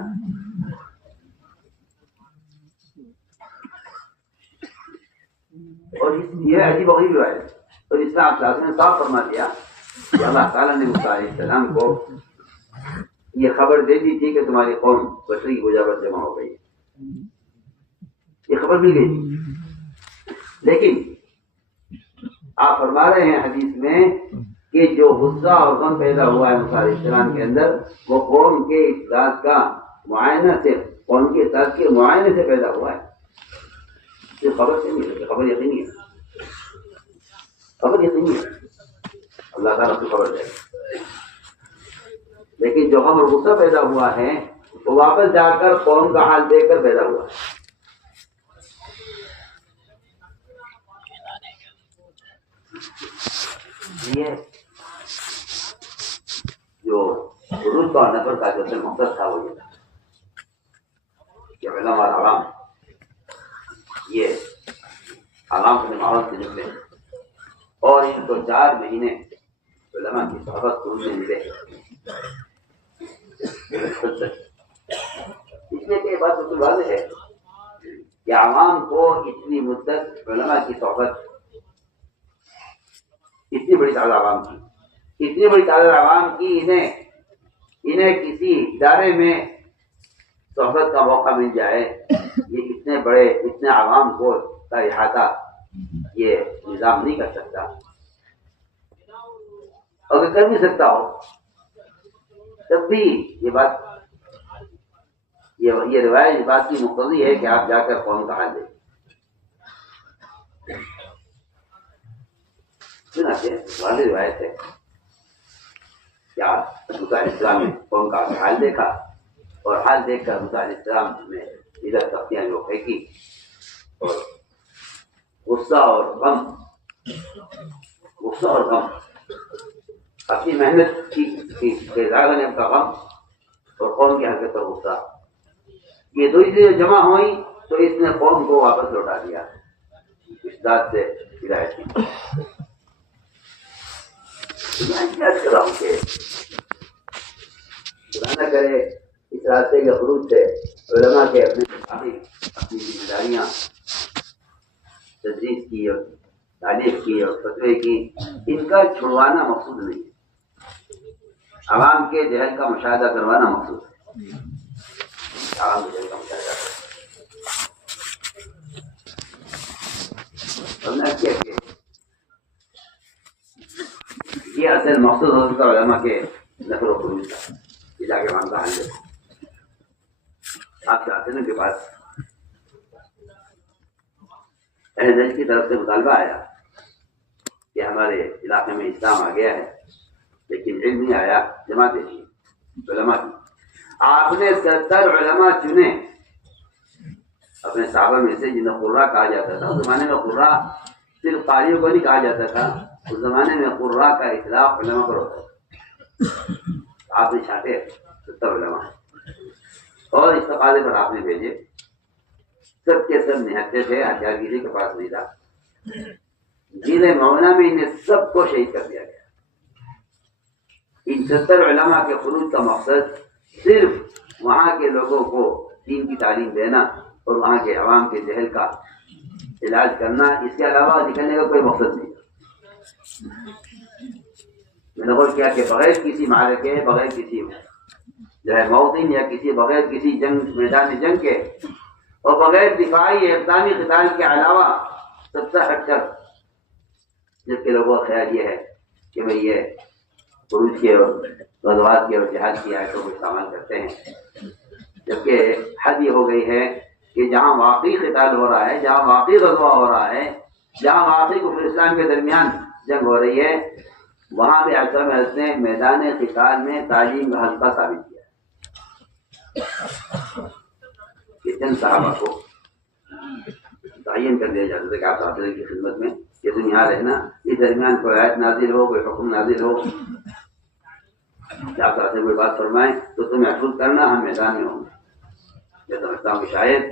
اور یہ عجیب وغیرہ روایت ہے، اور اس میں آپ صلی اللہ علیہ وسلم نے صاف فرما دیا کہ اللہ تعالیٰ نے موسیٰ علیہ السلام کو یہ خبر دے دی تھی کہ تمہاری قوم بشری کی وجہ پر جمع ہو گئی، یہ خبر بھی گئی تھی، لیکن آپ فرما رہے ہیں حدیث میں کہ جو غصہ اور غم پیدا ہوا ہے موسیٰ علیہ السلام کے اندر، وہ قوم کے احساس کا معائنہ سے، قوم کے احساس کے معائنے سے پیدا ہوا ہے، یہ خبر سے نہیں ہے، خبر یقینی ہے، خبر یقینی ہے، اللہ تعالیٰ کی خبر دے، لیکن جو غم اور غصہ پیدا ہوا ہے وہ واپس جا کر قوم کا حال دیکھ کر پیدا ہوا ہے۔ یہ جو حضور کا نفر کا جو مقصد تھا وہ یہ تھا کہ علماء اور عوام یہ عوام سے معاوض سے نکلے، اور ان کو 4 مہینے علماء کی صحبت کو انہیں ملے، اس لیے کہ یہ بات بالکل واضح ہے کہ عوام کو اتنی مدت علماء کی صحبت، اتنی بڑی تعداد عوام کی، اتنی بڑی تعداد عوام کی انہیں کسی ادارے میں صحبت کا موقع مل جائے، یہ اتنے عوام کو کا احاطہ یہ نظام نہیں کر سکتا، اگر کر نہیں سکتا ہو تب بھی یہ روایت اس بات کی مقتضی ہے کہ آپ جا کر قوم کا حال دیکھیں۔ والی روایت ہے کہ موسیٰ علیہ السلام نے قوم کا حال دیکھا، اور حال دیکھ کر موسیٰ علیہ السلام نے ادھر تختیاں جو پھینکی اور غصہ اور غم اپنی محنت کی ضائع ہونے کا غم اور قوم کی حرکت پر غصہ، یہ دو چیزیں جمع ہوئی تو اس نے قوم کو واپس لوٹا دیا اس ذات سے ہدایت کی۔ میں کیا کر رہا ہوں کہ خدا نہ کرے اس راستے کے خروج سے علماء کے اپنی ذمہ داریاں تجویز کی اور تعریف کی اور فتوے کی، ان کا چھڑوانا مقصود نہیں ہے، عوام کے جہل کا مشاہدہ کروانا مقصود ہے۔ عوام کے جہل کا مشاہدہ کیا کہ یہ اصل مقصود ہو سکتا علماء کے نفر و خروج کا، یہ جا کے معاملہ حل ہے۔ آپ چاہتے ہیں کے پاس اہل دل کی طرف سے مطالبہ آیا کہ ہمارے علاقے میں اسلام آ گیا ہے لیکن علم نہیں آیا، جماعتیں تھیں علماء کی۔ آپ نے 70 علماء چنے اپنے صحابہ میں سے جنہیں قرہ کہا جاتا تھا۔ اس زمانے میں قرہ صرف قاریوں کو نہیں کہا جاتا تھا، اس زمانے میں قرہ کا اطلاق علماء پر ہوتا تھا۔ آپ نے چھانٹے 70 علماء اور استفادے پر آپ نے بھیجے، سب کے سب نہتے تھے، ہتھیار کسی کے پاس نہیں تھا۔ جیل مونا میں انہیں سب کو شہید کر دیا گیا۔ ان 70 علماء کے خروج کا مقصد صرف وہاں کے لوگوں کو دین کی تعلیم دینا اور وہاں کے عوام کے جہل کا علاج کرنا، اس کے علاوہ نکلنے کا کوئی مقصد نہیں۔ میں نے غور کیا کہ بغیر کسی معرکے، بغیر کسی جو ہے موطن یا کسی بغیر کسی جنگ میدان جنگ کے اور بغیر دفاعی ابدانی قتال کے علاوہ سب سے ہٹ کر جبکہ لوگوں کا خیال یہ ہے کہ بھئی یہ خروج کے اور غزوات کے اور جہاد کی آیتوں کو استعمال کرتے ہیں، جبکہ حد یہ ہو گئی ہے کہ جہاں واقعی قتال ہو رہا ہے، جہاں واقعی غزوہ ہو رہا ہے، جہاں واقعی کفر اسلام کے درمیان جنگ ہو رہی ہے، وہاں بھی اعظم حضرت نے میدان قتال میں تعلیم کا حلقہ ثابت کیا کہ چند صحابہ کو تعین کر دیا جاتا تھا کہ آپ صلی کی خدمت میں کہ تم یہاں رہنا، اس درمیان کوئی آیت نازل ہو، کوئی حکم نازل ہو، آپ سے کوئی بات فرمائیں تو تم محفوظ کرنا، ہم میدان میں ہوں گے۔ میں سمجھتا ہوں کہ شاید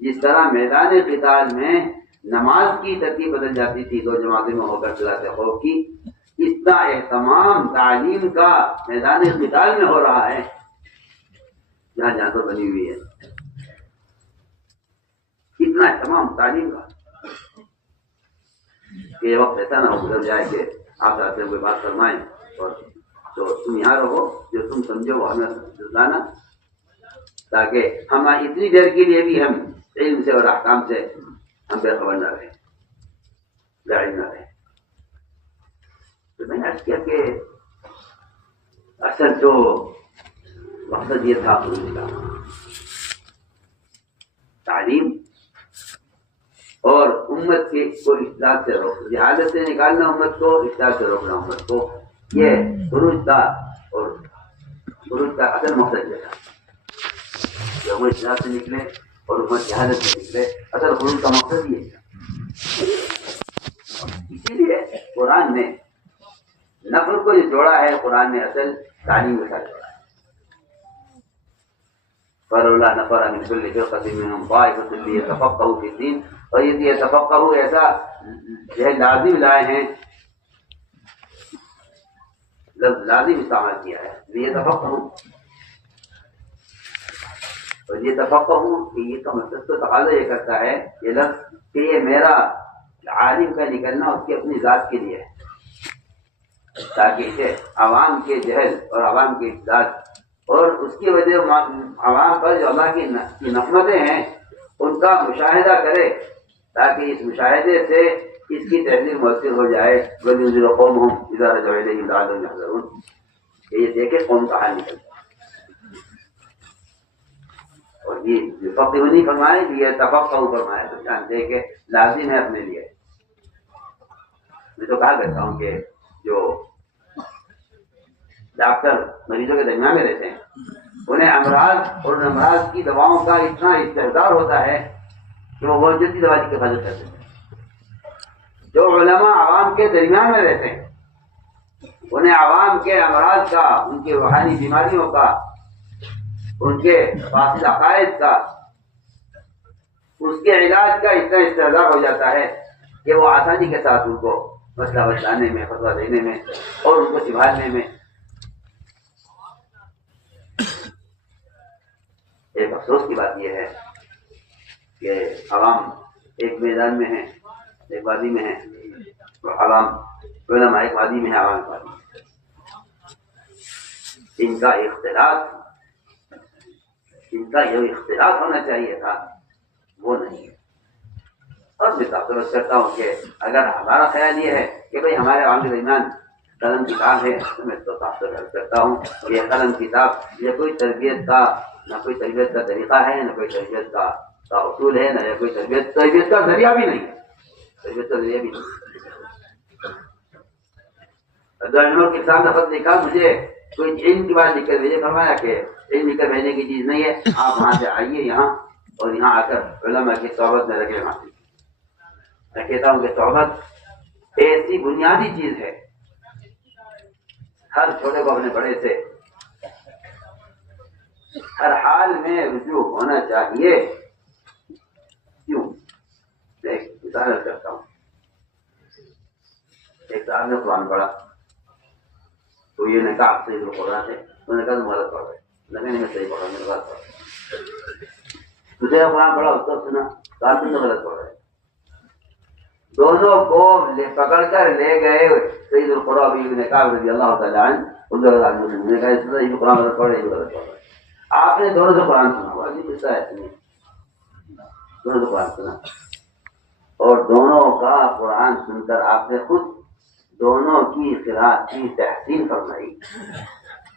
جس طرح میدان قتال میں نماز کی ترتیب بدل جاتی تھی، دو جماعتوں میں ہو کر صلاۃ خوف کی، اس طرح اہتمام تعلیم کا میدان قتال میں ہو رہا ہے جہاں جہاں تو بنی ہوئی ہے۔ اتنا اہتمام تعلیم کا کہ یہ وقت ایسا نہ ہو گزر جائے کہ آپ سے کوئی بات فرمائیں اور تو تم یہاں رہو، جو تم سمجھو وہ ہمیں بتانا، تاکہ ہم اتنی دیر کے لیے بھی ہم علم سے اور احکام سے ہم بے خبر نہ رہیں، جاہل نہ رہیں۔ تو میں نے عرض کیا کہ اصل تو مقصد یہ تھا خروج کا، تعلیم اور امت کے کو افساد سے روکنا، جہالت سے نکالنا امت کو، افساد سے روکنا امت کو، یہ خروج تھا۔ اور خروج کا اصل مقصد یہ تھا کہ امت افساد سے نکلے اور امت جہالت سے نکلے، اصل خروج کا مقصد یہ تھا۔ اسی لیے قرآن نے نفر کو جو جوڑا ہے، قرآن نے اصل تعلیم کے ساتھ جوڑا ہے۔ فَلَوْلَا نَفَرَ مِنْ كُلِّ فِرْقَةٍ مِّنْهُمْ طَائِفَةٌ لِيَتَفَقَّهُوا فِي الدِّينِ، اور یہ يتفقهوا ایسا جو لازم لائے ہیں، لفظ لازم استعمال کیا ہے، لِيَتَفَقَّهوا، اور يتفقهوا یہ کا مطلب تو تقاضا یہ کرتا ہے یہ لفظ کہ یہ میرا عالم کا نکلنا اس کی اپنی ذات کے لیے ہے، تاکہ اسے عوام کے جہل اور عوام کے افساد اور اس کی وجہ عوام پر جو اللہ کی نعمتیں ہیں ان کا مشاہدہ کرے، تاکہ اس مشاہدے سے اس کی تحریر مؤثر ہو جائے۔ وَلْيُنذِرَ قَوْمَهُمْ إِذَا رَجَعُوا إِلَيْهِمْ لَعَلَّهُمْ يَحْذَرُونَ، کہ یہ دیکھے قوم کا حال نکلتا ہے۔ اور یہ فقہ نہیں فرمائے، یہ تفقہ فرمایا، تو جانتے کہ لازم ہے اپنے لیے۔ میں تو کہا کرتا ہوں کہ جو ڈاکٹر مریضوں کے درمیان میں رہتے ہیں، انہیں امراض اور امراض کی دواؤں کا اتنا استحصال ہوتا ہے کہ وہ بہت جلدی دوا کی حفاظت کرتے ہیں۔ جو علماء عوام کے درمیان میں رہتے ہیں انہیں عوام کے امراض کا، ان کی روحانی بیماریوں کا، ان کے فاسد عقائد کا، اس کے علاج کا اتنا استحصال ہو جاتا ہے کہ وہ آسانی کے ساتھ ان کو مسئلہ بتانے میں، فتویٰ دینے میں اور ان کو سنبھالنے میں۔ ایک افسوس کی بات یہ ہے کہ عوام ایک میدان میں ہیں، ایک وادی میں ہیں، اور عوام علماء ایک وادی میں ہے، عوام ایک وادی میں۔ ان کا جو اختلاف ہونا چاہیے تھا وہ نہیں ہے۔ اور میں تعارف کرتا ہوں کہ اگر ہمارا خیال یہ ہے کہ بھئی ہمارے عوام کے درمیان قلم کتاب ہے، تو میں تو تعارف کرتا ہوں کہ یہ قلم کتاب یہ کوئی تربیت کا، نہ کوئی تربیت کا طریقہ ہے، نہ کوئی تربیت کا اصول ہے، نہ یہ کوئی تربیت کا ذریعہ بھی نہیں ہے، تربیت کا ذریعہ بھی نہیں۔ عبدالعظیم کے سامنے خط لکھا، مجھے کوئی علم کی بات لکھ کر بھیجے، فرمایا کہ علم لکھ کر بھیجنے کی چیز نہیں ہے، آپ وہاں سے آئیے یہاں اور یہاں آ کر علماء کی صحبت میں رکھے۔ میں کہتا ہوں کہ صحبت ایسی بنیادی چیز ہے، ہر چھوٹے کو اپنے بڑے سے ہر حال میں رجوع ہونا چاہیے۔ کیوں؟ میں ایک مثال کرتا ہوں۔ ایک صاحب نے قرآن پڑھا تو یہ نے کہا آپ صحیح قرآن ہے، انہوں نے کہا تم غلط پڑھ رہے، نہیں میں صحیح پڑھ رہا ہوں، میں غلط پڑھ رہا ہوں۔ دوسرے قرآن پڑھا، اس کو سنا، کہا تم تو غلط پڑھ رہے۔ دونوں کو پکڑ کر لے گئے سید القراء ابن کعب رضی اللہ تعالیٰ عنہ، انہوں نے کہا اس طرح یہ قرآن غلط پڑھ رہے، یہ غلط پڑھ رہے۔ آپ نے دونوں سے قرآن سنا، ہوا جی قصہ ہے، دونوں سے قرآن سنا، اور دونوں کا قرآن سن کر آپ نے خود دونوں کی قراءت کی تحسین فرمائی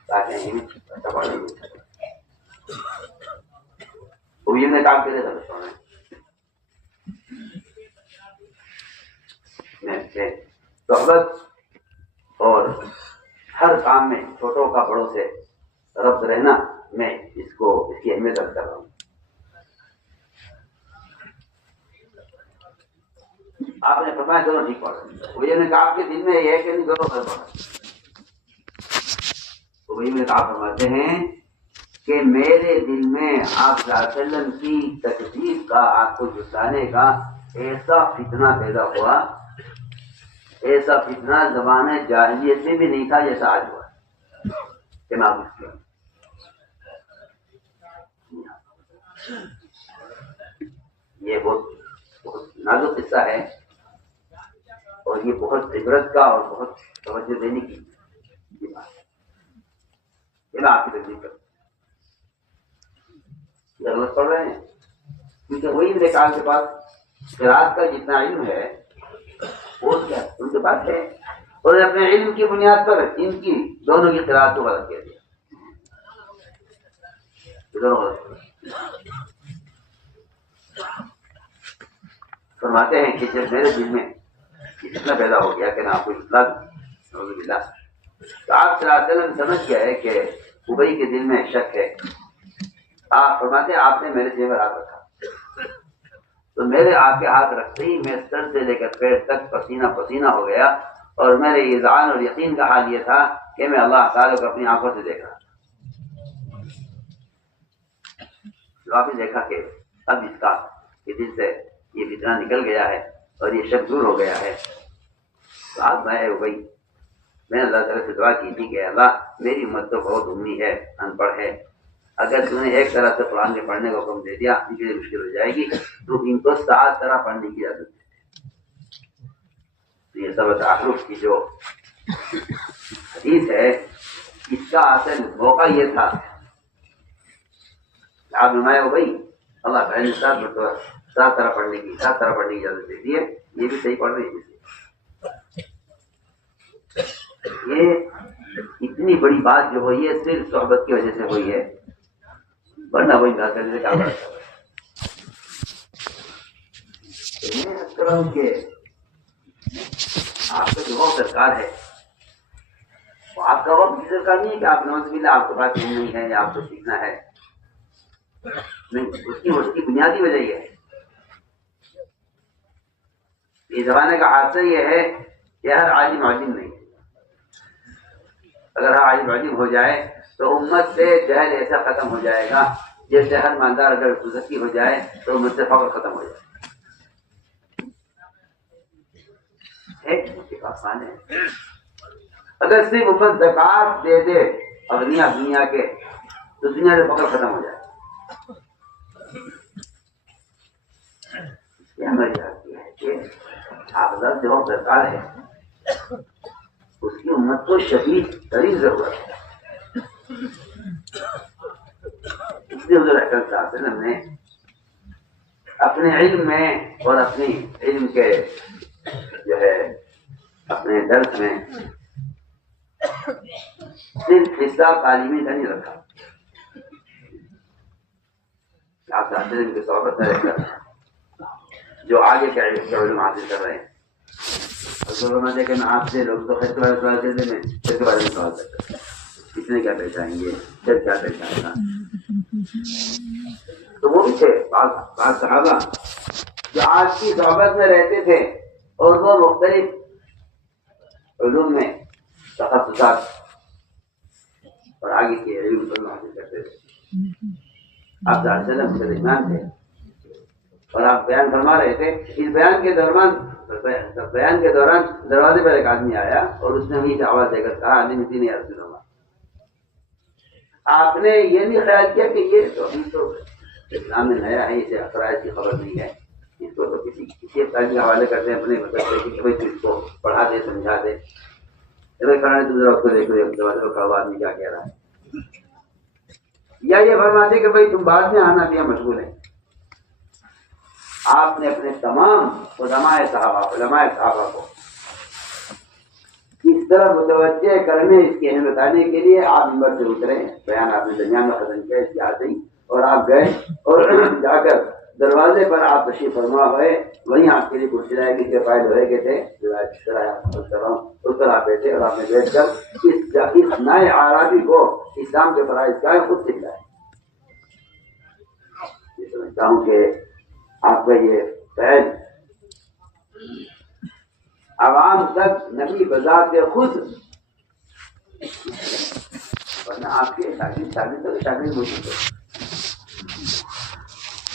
تاکہ وہ یہ نے کام کرے تھا۔ صحبت اور ہر کام میں چھوٹوں کا بڑوں سے ربط رہنا، میں اس کی اہمیت رکھ کر رہا ہوں۔ آپ نے فرمایا دونوں ٹھیک پڑھ رہے، وہ یہ نے کہا آپ کے دل میں یہ ہے کہ نہیں دونوں غلط پڑھ رہے؟ تو وہی میں کہا فرماتے ہیں کہ میرے دل میں آپ صلی اللہ علیہ وسلم کی تکذیب کا، آپ کو جھٹلانے کا ایسا فتنہ پیدا ہوا، ایسا فتنہ زمانہ جاہلیت میں بھی نہیں تھا جیسا آج ہوا کہ میں آپ اس یہ بہت نازک قصہ ہے، اور یہ بہت عبرت کا اور بہت توجہ دینے کی بات ہے۔ یہ میں آپ کی تکلیف کرتا ہوں، غلط پڑھ رہے ہیں، کیونکہ وہی میرے کام کے پاس قرات کا جتنا علم ہے وہ کیا ان کے پاس ہے، اور اپنے علم کی بنیاد پر ان کی دونوں کی قرات کو غلط کیا دیا، دونوں غلط۔ فرماتے ہیں کہ جب میرے دل میں اتنا پیدا ہو گیا کہ میں آپ کو اطلاع دوں، تو آپ صلی اللہ علیہ وسلم سمجھ گیا ہے کہ ابئی کے دل میں شک ہے۔ آپ فرماتے ہیں آپ نے میرے سینے پر ہاتھ رکھا، تو میرے آپ کے ہاتھ رکھتے ہی میں سر سے لے کر پیر تک پسینہ پسینہ ہو گیا، اور میرے اذعان اور یقین کا حال یہ تھا کہ میں اللہ تعالیٰ کو اپنی آنکھوں سے دیکھ رہا تھا۔ واپس دیکھا کہ اب اس کا دل سے یہ فتنہ نکل گیا ہے اور یہ شک دور ہو گیا ہے۔ تو آج میں اللہ تعالیٰ سے دعا کی تھی کہ اللہ میری امت تو بہت امی ہے، ان پڑھ ہے، اگر تم نے ایک طرح سے قرآن کے پڑھنے کا حکم دے دیا ان کے لیے مشکل ہو جائے گی، تو ان کو 7 طرح پڑھنے کی اجازت ہے۔ تو یہ سب تعارف کی جو حدیث ہے، اس کا اصل موقع یہ تھا آپ نمایا ہو بھائی اللہ تعالیٰ نے 7 طرح پڑھنے کی اجازت دے دی ہے، یہ بھی صحیح پڑھ رہی ہے۔ یہ اتنی بڑی بات جو ہوئی ہے صرف صحبت کی وجہ سے ہوئی ہے، ورنہ وہی بات کرنے سے کیا بات ہے۔ میں عرض کر رہا ہوں کہ آپ کا جو سرکار ہے آپ کا وقت ذکر کا نہیں ہے کہ آپ نوز باللہ آپ کے پاس علم نہیں ہے یا آپ کو سیکھنا ہے، نہیں، اس کی بنیادی وجہ یہ ہے، یہ زمانے کا حادثہ یہ ہے کہ ہر عالم عالم نہیں، اگر ہر عالم عالم ہو جائے تو امت سے جہل ایسا ختم ہو جائے گا جیسے ہر مالدار اگر ذکی ہو جائے تو امت سے فقر ختم ہو جائے گا۔ ایک آسان ہے، اگر صرف امت زکات دے دے اغنیا دنیا کے تو دنیا سے فقر ختم ہو جائے گا۔ یہ ہماری رہتی ہے کہ حافظت جو درکار ہے اس کی امت کو شدید ترین ضرورت ہے۔ اس لیے حضور اکرم صلی اللہ علیہ وسلم نے اپنے علم میں اور اپنی علم کے جو ہے اپنے درس میں صرف حصہ تعلیمی کا نہیں رکھا، آپ صلی اللہ علیہ وسلم کی صحبت میں رہ کر جو آگے کے علم حاصل کر رہے ہیں، اور کہ میں آپ سے لوگ تو خیر کے بارے میں سوال کرتے ہیں، خیر کے بارے میں سوال کرتے ہیں، اس نے کیا پہچائیں گے، پھر کیا پہچائے گا، تو وہ بھی تھے بعض صحابہ جو آج کی صحبت میں رہتے تھے اور وہ مختلف علوم میں تخصصات اور آگے کے علم پر حاصل کرتے تھے۔ آپ صلی اللہ علیہ وسلم کے درمیان تھے اور آپ بیان فرما رہے تھے، اس بیان کے دوران دروازے پر ایک آدمی آیا اور اس نے وہیں سے آواز دے کر کہا عالم دین یا رسول اللہ۔ آپ نے یہ نہیں خیال کیا کہ یہ تو ابھی تو اسلام میں نیا ہے، اسے فرائض کی خبر نہیں ہے، اس کو تو کسی تعلیم کے حوالے کرتے ہیں اپنے مطلب کہ بھائی اس کو پڑھا دے سمجھا دے، دوسرا اس کو دیکھو دروازے پر کھڑا آدمی کیا کہہ رہا ہے، یا یہ فرماتے کہ بھائی تم بعد میں آنا دیا مشغول ہے۔ آپ نے اپنے تمام علماء صحابہ کو اس طرح متوجہ کرنے، اس کی اہمیت بتانے کے لیے آپ منبر سے اترے، بیان آپ نے درمیان میں ختم کیا، اس کی یاد نہیں، اور آپ گئے اور جا کر دروازے پر آپ تشریف فرما ہوئے، وہیں آپ کے لیے کرسی لائے گی، فائد ہوئے کہ تھے اس پر آپ بیٹھے اور آپ نے بیٹھ کر اس نئے عربی کو اسلام کے فرائض کا خود سکھلائے۔ یہ سمجھتا ہوں کہ آپ کا یہ فیض عوام تک نبی بذات خود، ورنہ آپ کے شاگرد موجود ہے،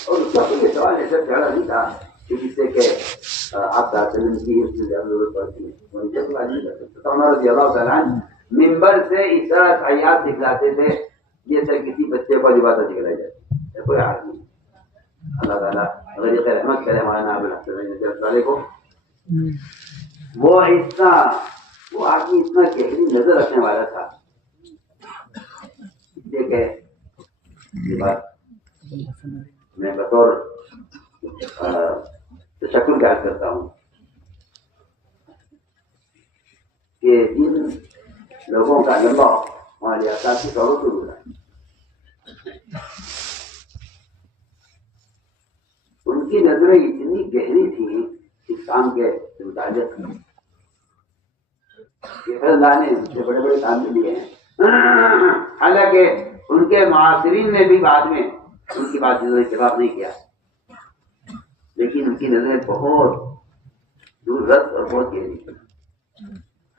اور اس کا کوئی سوال ایسا چڑھا نہیں تھا کہ جس سے کہ آپ تعلیم کی ضرورت پڑتی ہے۔ عمر رضی اللہ تعالیٰ ممبر سے اس طرح آیات سکھلاتے تھے جیسے کسی بچے کو عبادت سکھلائی جاتی ہے، کوئی حال نہیں۔ اللہ تعالیٰ غریق رحمت کرے مولانا ابوالحسن کو، وہ حصہ وہ آدمی اتنا گہری نظر رکھنے والا تھا، اس لیے کہ یہ بات میں بطور تشکر یاد کرتا ہوں کہ جن لوگوں کا لمبا ہمارے اساسی طور پر گزرا، ان کی نظریں اتنی گہری تھیں اس کام کے متعلق کہ اللہ نے ان سے بڑے بڑے کام لیے ہیں، حالانکہ ان کے معاصرین نے بھی بعد میں ان کی بات سے اتفاق نہیں کیا، لیکن ان کی نظریں بہت دور رس اور بہت گہری تھی۔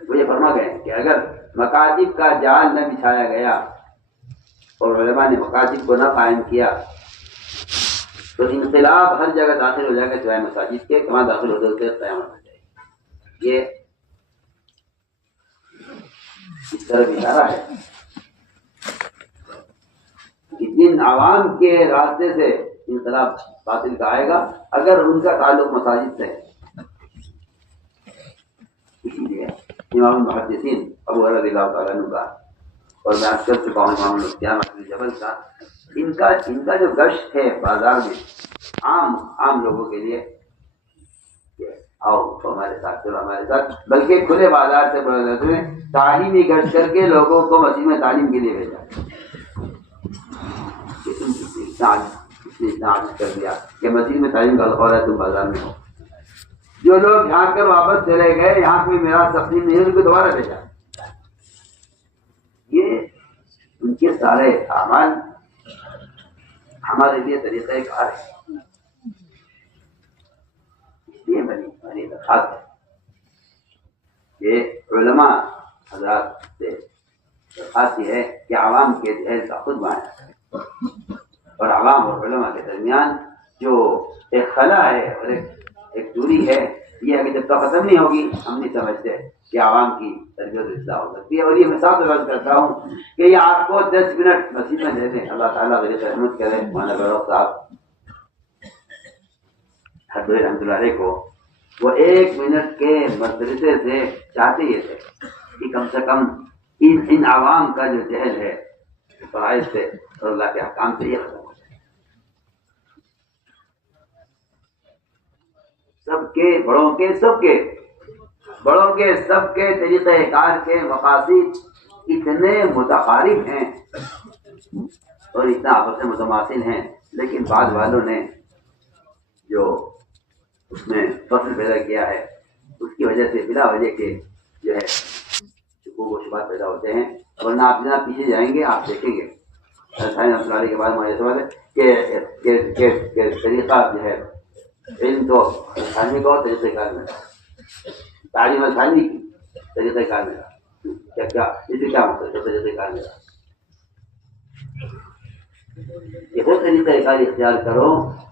وہ یہ فرما گئے کہ اگر مکاتب کا جال نہ بچھایا گیا اور علماء نے مکاتب کو نہ قائم کیا تو انقلاب ہر جگہ داخل ہو جائے گا سوائے مساجد کے، کہاں داخل ہوتے ہوتے قیامت ہو جائے گی۔ یہ اس طرح اشارہ ہے کہ جن عوام کے راستے سے انقلاب باطل کا آئے گا اگر ان کا تعلق مساجد سے ہے۔ اسی لیے امام المحدثین ابو ہریرہ رضی اللہ تعالیٰ عنہ کا، اور میں آج کل چکا ہوں امام القیامہ جبل کا، ان کا جو گشت ہے بازار میں عام لوگوں کے لیے، آؤ تو ہمارے ساتھ چلو ہمارے ساتھ، بلکہ کھلے بازار سے تعلیمی گشت کر کے لوگوں کو مسجد میں تعلیم کے لیے بھیجا، اس نے اتنا عاجز کر دیا کہ مسجد میں تعلیم کا الخور ہے، تم بازار میں ہو۔ جو لوگ جھانک کر واپس چلے گئے، یہاں کوئی میراث تقسیم نہیں، ان کو دوبارہ بھیجا یہ ان کے سارے اعمال ہمارے لیے طریقہ کار ہے. اس لیے میری درخواست ہے کہ علماء حضرات سے درخواست یہ ہے کہ عوام کے ذہن کا خود بنایا اور عوام اور علماء کے درمیان جو ایک خلا ہے اور ایک دوری ہے، یہ ابھی جب تک ختم نہیں ہوگی ہم نہیں سمجھتے کہ عوام کی تربیت اصلاح ہو سکتی ہے. اور یہ میں صاف بات کرتا ہوں کہ یہ آپ کو 10 منٹ مسجد میں دے دیں، اللہ تعالیٰ غریب رحمت کرے. مولانا فاروق صاحب حضرت رحمۃ اللہ علیہ کو وہ 1 منٹ کے مدرسے سے چاہتے یہ تھے کہ کم سے کم ان عوام کا جو جہل ہے فرائض سے اور اللہ کے احکام سے یہ ختم ہو جائے. سب کے سب کے طریقہ کار کے مقاصد اتنے متقارب ہیں اور اتنا آپس میں متماثل ہیں، لیکن بعض والوں نے جو اس میں فصل پیدا کیا ہے اس کی وجہ سے بلا وجہ کے جو ہے شکوک و شبہات پیدا ہوتے ہیں. ورنہ آپ جناب پیچھے جائیں گے آپ دیکھیں گے رحمۃ اللہ کے بعد مجھے سوال ہے کہ طریقہ جو ہے علم تو الخانی کا اور طریقہ کار میں تعلیم الخانی کی طریقہ کار میں کیا اس سے کیا مطلب ہے طریقہ کار میں یہ وہ طریقہ کار اختیار کرو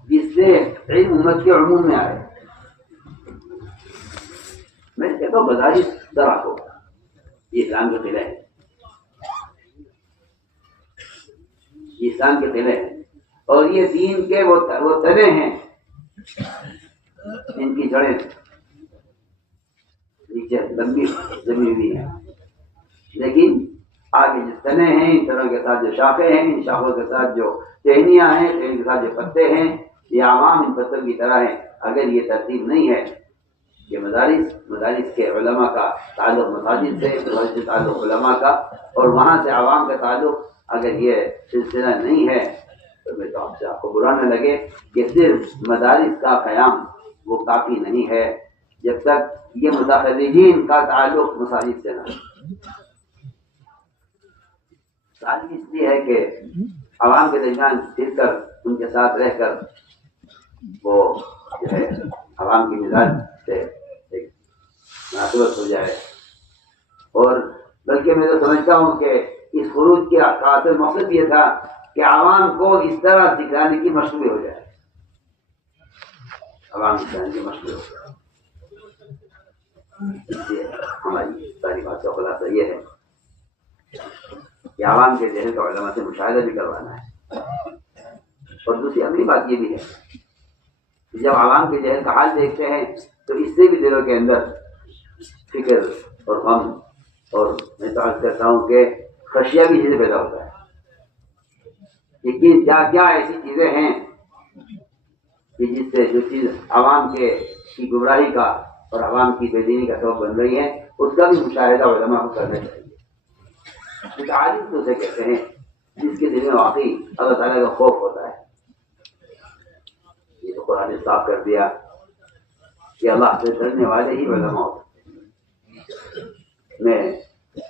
جس سے علم امت کے عموم میں آئے. میں کہتا ہوں بازاری طرح کو یہ اسلام کے قلعے ہیں، یہ اسلام کے قلعے ہیں اور یہ دین کے وہ تنے ہیں ان کی جڑیں نیچے لمبی زمین ہوئی ہیں، لیکن آگے جو تنے ہیں ان تنوں کے ساتھ جو شاخیں ہیں ان شاخوں کے ساتھ جو ٹہنیاں ہیں ٹہنی کے ساتھ جو پتے ہیں یہ عوام ان پتوں کی طرح ہیں. اگر یہ ترتیب نہیں ہے کہ مدارس کے علماء کا تعلق مساجد سے، مساجد سے تعلق علماء کا اور وہاں سے عوام کا تعلق، اگر یہ سلسلہ نہیں ہے تو میں تو آپ سے آپ کو برا نہ لگے کہ صرف مدارس کا قیام وہ کافی نہیں ہے جب تک یہ متخرجین کا تعلق مساجد سے نہ ہو. تعلق اس لیے ہے کہ عوام کے درمیان پھر کر ان کے ساتھ رہ کر وہ جو ہے عوام کی مزاج سے ایک مناسبت ہو جائے. اور بلکہ میں تو سمجھتا ہوں کہ اس خروج کے اصل مقصد یہ تھا کہ عوام کو اس طرح سکھانے کی مشغول ہو جائے، عوام سکھانے کی مشغول ہو جائے. اس لیے ہماری ساری بات کا خلاصہ یہ ہے کہ عوام کے ذہن کا علماء سے مشاہدہ بھی کروانا ہے. اور دوسری اگلی بات یہ بھی ہے کہ جب عوام کے ذہن کا حال دیکھتے ہیں تو اس سے بھی دلوں کے اندر فکر اور غم اور میں تو عرض کرتا ہوں کہ خشیہ بھی چیزیں پیدا ہوتا ہے. لیکن کیا کیا ایسی چیزیں ہیں کہ جس سے جو چیز عوام کی گمراہی کا اور عوام کی بے دینی کا سبب بن رہی ہے اس کا بھی مشاہدہ علماء کو کرنا چاہیے. عالم تو اسے کہتے ہیں جس کے دل میں واقعی اللہ تعالیٰ کا خوف ہوتا ہے. یہ تو قرآن نے صاف کر دیا کہ اللہ سے ڈرنے والے ہی علماء ہوتے ہیں. میں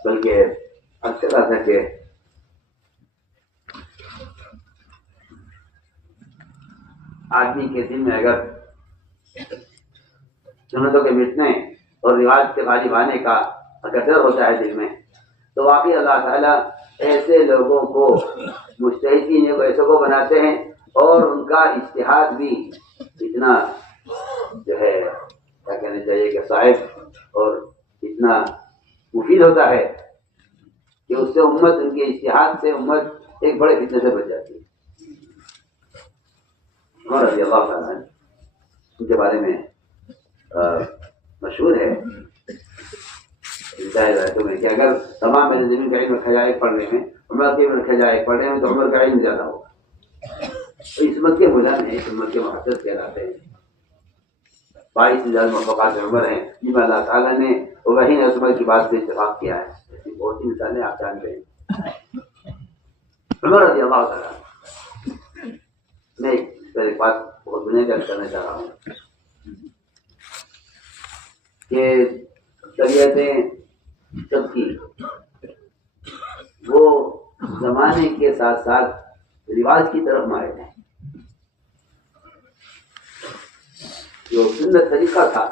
بلکہ عرض کرتا تھا کہ آدمی کے دل میں اگر سنتوں کے مٹنے اور رواج کے غالب آنے کا اگر ڈر ہوتا ہے دل میں تو واقعی اللہ تعالیٰ ایسے لوگوں کو مجتہدین کو ایسے کو بناتے ہیں اور ان کا اجتہاد بھی اتنا جو ہے کیا کہنا چاہیے کہ صاحب اور اتنا مفید ہوتا ہے کہ اس سے امت ان کے اجتہاد سے امت ایک بڑے فتنے سے بچ جاتی ہے. عمر رضی اللہ تعالیٰ ان کے بارے میں مشہور ہے میں کہ اگر تمام میرے زمین کا علم رکھا جائے پڑھنے میں عمر کے علم رکھا جائے پڑھنے میں تو عمر کا علم زیادہ ہوگا. اس امت کے مجاہد ہیں، اس امت کے محدث کہلاتے ہیں. 22 سے زیادہ مخلوقات عمر ہیں جن میں اللہ تعالیٰ نے وہی عمر کی بات سے اتفاق کیا ہے. ایسی بہت سی مثالیں آپ جانتے ہیں. عمر رضی اللہ تعالیٰ میں ایک بات بہت بنیادی کرنا چاہ رہا ہوں کہ طبیعتیں سب کی وہ زمانے کے ساتھ ساتھ رواج کی طرف مائل ہیں. جو سنت طریقہ تھا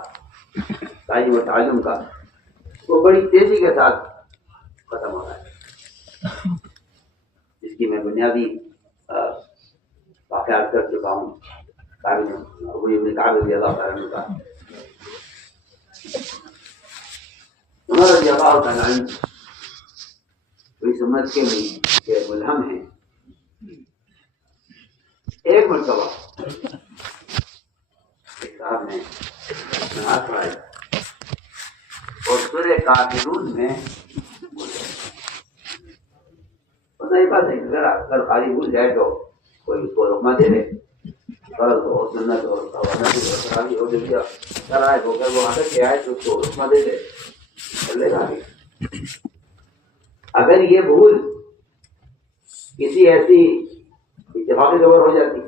تعلیم و تعلم کا وہ بڑی تیزی کے ساتھ ختم ہو رہا ہے، جس کی میں بنیادی واقعات کر چکا ہوں. ابی بن کعب رضی اللہ تعالیٰ عنہ کا، عمر رضی اللہ تعالیٰ عنہ اس امت کے ملہم ہیں. ایک مرتبہ ایک صاحب نے نماز پڑھائی اور سورہ کافرون میں صحیح بات ہے، اگر خالی بھول جائے تو کوئی اس کو لقمہ دے دے، فرض ہو سنت ہو خالی ہو دیا کرائے ہو کر وہ عادت کے آئے تو اس کو لقمہ دے دے کر لے گا. اگر یہ بھول کسی ایسی اتفاقی طور ہو جاتی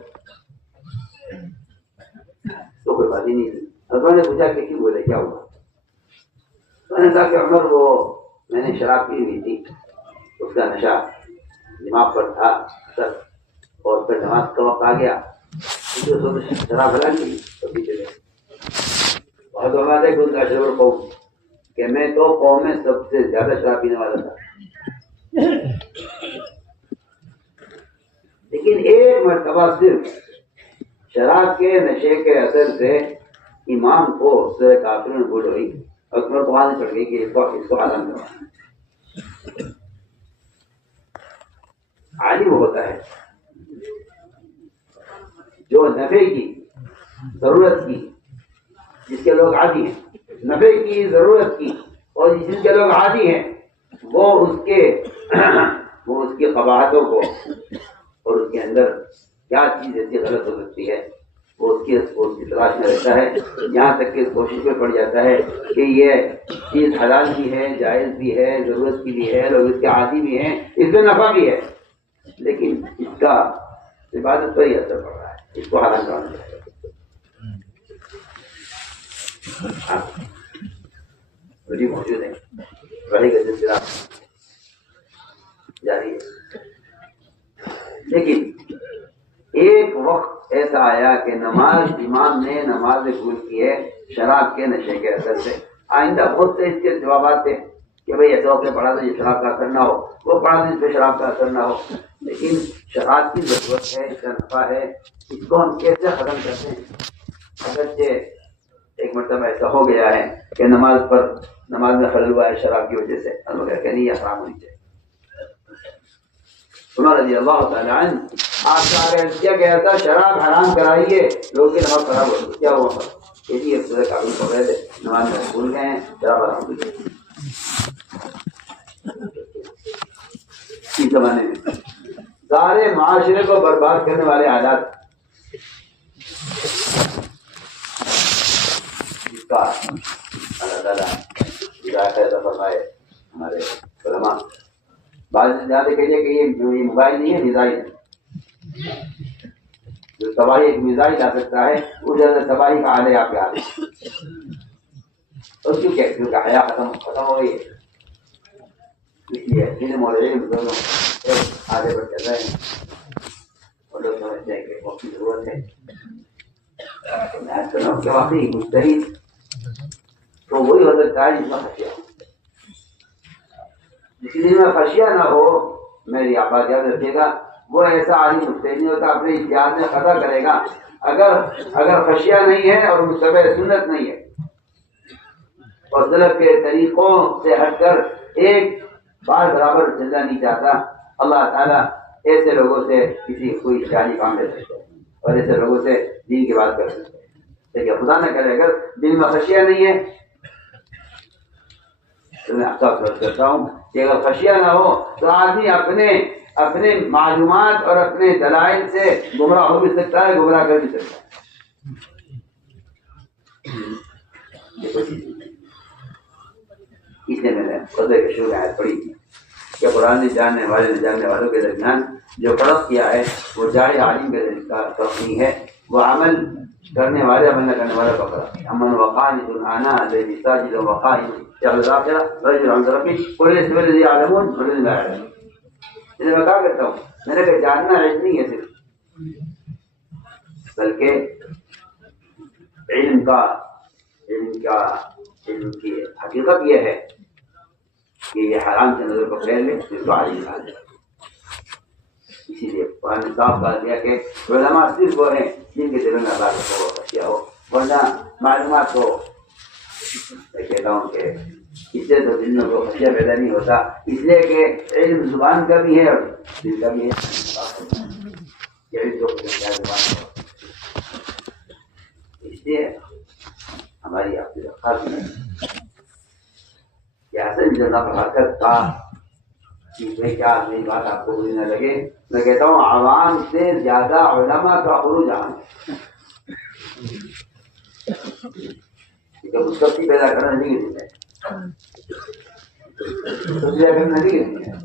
تو کوئی بات ہی نہیں تھی. حضرت نے پوچھا کہ کیوں بولے، کیا ہوا؟ تو نے کہا کہ عمر وہ میں نے شراب پی ہوئی تھی، اس کا نشہ دماغ پر تھا سر، اور پھر نماز کا وقت آ گیا شراب ہلا لی تو پیچھے گئے. بہت بات ہے کہ ان کا اشرف قوم کہ میں تو قوم میں سب سے زیادہ شراب پینے والا تھا. لیکن ایک مرتبہ صرف شراب کے نشے کے اثر سے امام کو سورہ کافرون بھول ہوئی اور عمر کو آنے پڑ گئی کہ اس کو عالم کرو. عالم ہوتا ہے جو نفع کی ضرورت کی، جس کے لوگ عادی ہیں، نفع کی ضرورت کی، اور جن کے لوگ عادی ہیں وہ اس کی قباحتوں کو اور اس کے اندر کیا چیز ایسی غلط ہو سکتی ہے وہ اس کی تلاش میں رہتا ہے، یہاں تک کہ اس کوشش میں پڑ جاتا ہے کہ یہ چیز حلال بھی ہے، جائز بھی ہے، ضرورت کی بھی ہے، لوگ اس کے عادی بھی ہیں، اس میں نفع بھی ہے، لیکن اس کا عبادت پر ہی اثر پڑ رہا ہے، اس کو حرام کرنا چاہیے. وہی موجود ہے، وہی کا سلسلہ جاری ہے. لیکن ایک وقت ایسا آیا کہ نماز امام نے نماز بھول کی ہے شراب کے نشے کے اثر سے. آئندہ بہت سے اس کے جوابات تھے کہ بھئی ایسا وقت پڑھا تو یہ شراب کا اثر نہ ہو، وہ پڑھا تو اس پہ شراب کا اثر نہ ہو. لیکن شراب کی ضرورت ہے، اس کا نفع ہے، اس کو ہم کیسے ختم کرتے ہیں؟ اگرچہ ایک مرتبہ ایسا ہو گیا ہے کہ نماز میں خلل ہوا ہے شراب کی وجہ سے، ہم لوگ کہتے نہیں یہ حرام ہونی چاہیے. عمر رضی اللہ تعالیٰ عنہ آپ کا آگے کیا گیا تھا شراب حرام کرائیے، لوگوں کی نماز خراب ہو گئی. کیا ہوا؟ یہ سورہ کافرون پڑھ رہے تھے، نماز میں بھول گئے ہیں، شراب حرام ہو گئی. اس زمانے میں سارے معاشرے کو برباد کرنے والے حالات جس کا اللہ تعالیٰ ہدایت فرمائے. ہمارے علماء بعض زیادہ کہیے کہ یہ موبائل نہیں ہے، میزائل ہے. جو تباہی ایک میزائل آ سکتا ہے اس جیسے تباہی کا آلے آپ کے آلے. اور کیونکہ حیا ختم ہو گئی ہے، اس لیے علم اور علم دونوں آگے بڑھ چل رہے ہیں اور لوگ سمجھتے ہیں کہ وقت کی ضرورت ہے. کہ واقعی مستحیل تو وہی ہو سکتا ہے جس میں خشیہ ہو. جس دن میں خشیہ نہ ہو، میری آباد یاد رکھیے گا، وہ ایسا عالم مجتہد نہیں ہوتا، اپنے اجتہاد میں خطا کرے گا. اگر خشیہ نہیں ہے اور متبع سنت نہیں ہے اور سلف کے طریقوں سے ہٹ کر ایک بار برابر چلنا نہیں چاہتا، اللہ تعالیٰ ایسے لوگوں سے کوئی شاہی کام لے سکتے ہیں اور ایسے لوگوں سے دین کی بات کر سکتے ہیں. لیکن خدا نہ کرے اگر دل میں خشیہ نہیں ہے تو میں آپ کرتا ہوں کہ اگر خشیہ نہ ہو تو آدمی اپنے معلومات اور اپنے دلائل سے گمراہ ہو بھی سکتا ہے، گمراہ کر بھی سکتا ہے. اس لیے میں نے خدا کے شروع آیت پڑھی تھی کہ قرآن نے جاننے والوں کے درمیان جو فرق کیا ہے وہ جاہل عالم کے فرق نہیں ہے، وہ عمل کرنے والے عمل نہ کرنے والے کا فرق ہے. امن وقانت آنا الذي ساجد وقائم شهر الآخرة رجل عن ربه قل الذي يعلمون والذي لا يعلمون. میں کہا کرتا ہوں، میں نے کہا جاننا علم نہیں ہے صرف، بلکہ علم کی حقیقت یہ ہے کہ یہ حرام سے نظر پکڑے لے پھر تو عالم کہا جائے۔ اسی لیے قرآن نے صاف کہا دیا کہ علماء صرف وہ ہیں جن کے دلوں میں اللہ کا خوف خشیہ ہو، ورنہ معلومات کو میں کہتا ہوں کہ اس سے تو دلوں کو خشیہ پیدا نہیں ہوتا، اس لیے کہ علم زبان کا بھی ہے اور دل کا بھی ہے، اس لیے ہماری آپ سے درخواست ہے کہ اصل جگہ پر حرکت کا میں کیا میری بات آپ کو بری نہ لگے، میں کہتا ہوں عوام سے زیادہ علماء کا خروج عام ہے، مستقبل پیدا کرنا نہیں ہے،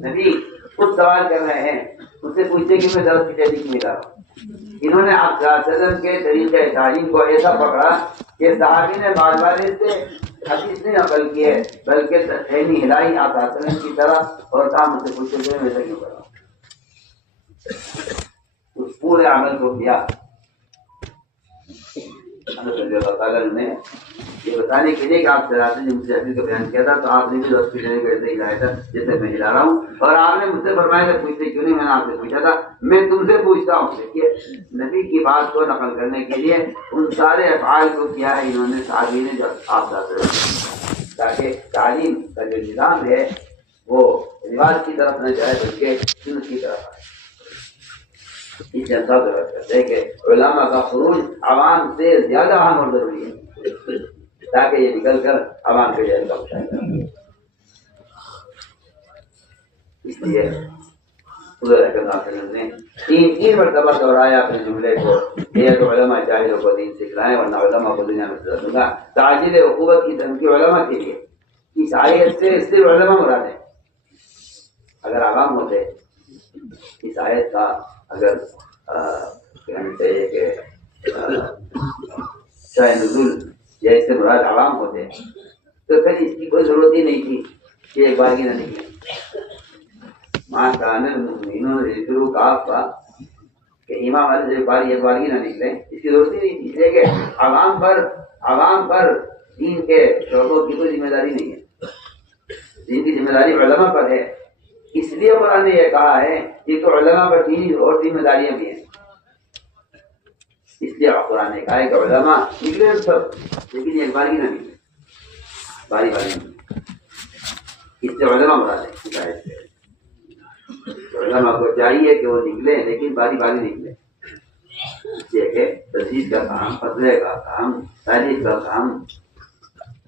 نبی خود سوال کر رہے ہیں، اس سے پوچھتے کہ میں درس کی تحریک میں لا رہا ہوں۔ انہوں نے آپ صلی اللہ علیہ وسلم کے طریقہ تعلیم کو ایسا پکڑا کہ صحابی نے بار بار سے حدیث نہیں نقل کی ہے، بلکہ تحریمی ہلائی آپ صلی اللہ علیہ وسلم کی طرح، اور کام مجھ سے پوچھتے تھے ویسا کیوں کرا، اس پورے عمل کو کیا۔ اللہ تعالیٰ نے یہ بتانے کے لیے کہ آپ سے مجھ سے حدیث کا بیان کیا تھا، تو آپ نے بھی دس پینے کو ایسے ہلایا تھا جیسے میں ہلا رہا ہوں، اور آپ نے مجھ سے فرمایا کہ پوچھتے کیوں نہیں، میں نے آپ سے پوچھا تھا، میں تم سے پوچھتا ہوں۔ دیکھیے نبی کی بات کو نقل کرنے کے لیے ان سارے افعال کو کیا ہے انہوں نے صحابی نے، جو آپ تاکہ تعلیم کا جو نظام ہے وہ رواج کی طرف نہ جائے بلکہ سنت کی طرف آئے۔ اس سے سب کرتے ہیں کہ علماء کا خروج عوام سے زیادہ اہم اور ضروری ہے، تاکہ یہ نکل کر عوام کے جہل کا مشاہدہ کرے۔ اس لیے حضور اکرم صلی اللہ علیہ وسلم نے تین مرتبہ دہرایا اپنے جملے کو، یہ تو علماء جاہلوں کو دین سکھلائیں ورنہ علماء کو دنیا میں سزا دوں گا۔ تعجیل عقوبت کی دھمکی علماء کے لیے، اس آیت سے صرف علماء مراد ہے۔ اگر عوام ہوتے اس آیت کا اگر کہنا چاہیے کہ شاہ نزول یا اس سے مراد عوام ہوتے تو پھر اس کی کوئی ضرورت ہی نہیں تھی کہ ایک بارگی نہ نکلے۔ مان کان المؤمنون یذکروا کافہ کہ ایمان والے سے ایک بارگی نہ نکلے، اس کی ضرورت ہی نہیں تھی، اس لیے کہ عوام پر دین کے شعبوں کی کوئی ذمہ داری نہیں ہے، دین کی ذمہ داری علماء پر ہے۔ اس لیے قرآن نے یہ کہا ہے کہ تو علماء پر دین اور ذمہ داریاں بھی ہیں، اس لیے قرآن نے کہا ہے کہ علماء نکلے سب، لیکن ایک بارگی نہ نکلے، باری نہیں، اس سے علماء مراد ہے۔ علماء کو چاہیے کہ وہ نکلے لیکن باری نکلے، اس لیے کہ تجدید کا کام، فتوے کا کام، تحریف کا کام،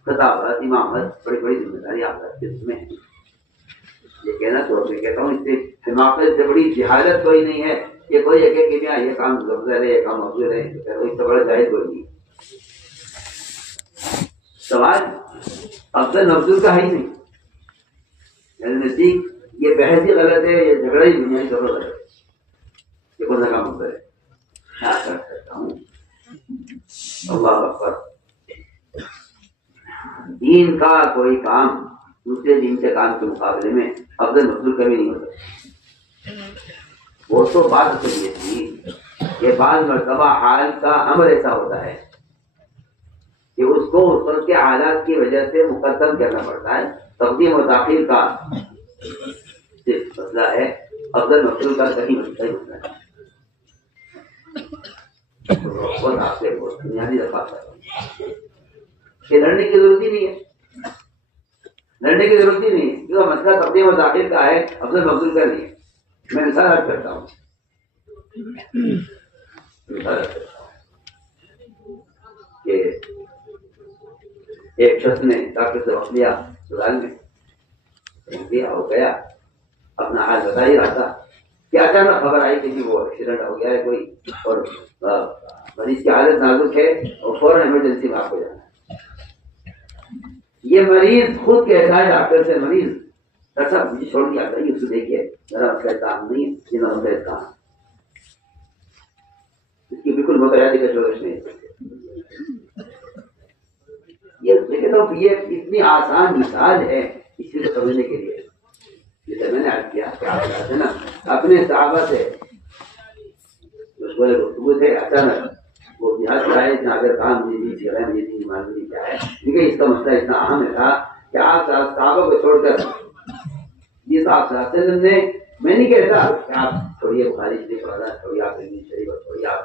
خطابت، امامت، بڑی ذمہ داری آپ اس میں ہے۔ یہ کہنا تو میں کہتا ہوں اس سے حماقت سے بڑی جہالت کوئی نہیں ہے کہ کوئی کہ یہ کام افضل ہے، یہ کام افضل ہے، اس سے بڑا جاہل کوئی نہیں۔ سوال افضل افضل کا ہے ہی نہیں، میرے نزدیک یہ بحث ہی غلط ہے، یہ جھگڑا ہی دنیا کی ضرورت ہے کہ کون سا کام افضل ہے۔ کیا کر سکتا ہوں، اللہ اکبر، دین کا کوئی کام دوسرے دین کے کام کے مقابلے میں افضل مفضول کبھی نہیں ہوتا۔ وہ تو بات چلیے تھی کہ بعض مرتبہ حال کا امر ایسا ہوتا ہے کہ اس کو اس وقت کے حالات کی وجہ سے مقدم کرنا پڑتا ہے، تقدیم و تاخیر کا صرف مسئلہ ہے، افضل مفضول کا کہیں مسئلہ ہوتا ہے۔ بہت آپ سے بنیادی رفاق ہے کہ لڑنے کی ضرورت ہی نہیں ہے، لڑنے کی ضرورت ہی نہیں ہے، کیونکہ مسئلہ تقدیم و تاخیر کا ہے، افضل مفضول کا نہیں ہے۔ میں مثال عرض کرتا ہوں کہ ایک شخص نے ڈاکٹر سے وقت لیا اسپتال میں، ہو گیا، اپنا حال بتا ہی رہا تھا کہ اچانک خبر آئی کہ وہ ایکسیڈنٹ ہو گیا ہے کوئی، اور مریض کی حالت نازک ہے اور فوراً ایمرجنسی میں آپ کو جانا ہے۔ یہ مریض خود کہتا ہے ڈاکٹر سے، مریض ڈاکٹر صاحب مجھے چھوڑ کے آتا ہے، اس کو دیکھیے میرا مسئلہ کام نہیں ہے، جنہوں نے مسئلہ کام، اس کی بالکل متعدد کا شورش نہیں ہے۔ یہ اتنی آسان مثال ہے اس چیز کو سمجھنے کے لیے، میں نے عرض کیا کہ آپ ہے نا اپنے صحابہ سے مشغول گفتگو تھے، اچانک وہ جہاز سے آئے جہاں اگر کام یہ معلوم کیا ہے، کیونکہ اس کا مسئلہ اتنا اہم تھا کہ آپ صحابہ کو چھوڑ کر یہ صاحب نے، میں نہیں کہتا کہ آپ چھوڑیے بخاری شریف والا، چھوڑیے آپ علم شریف، چھوڑیے آپ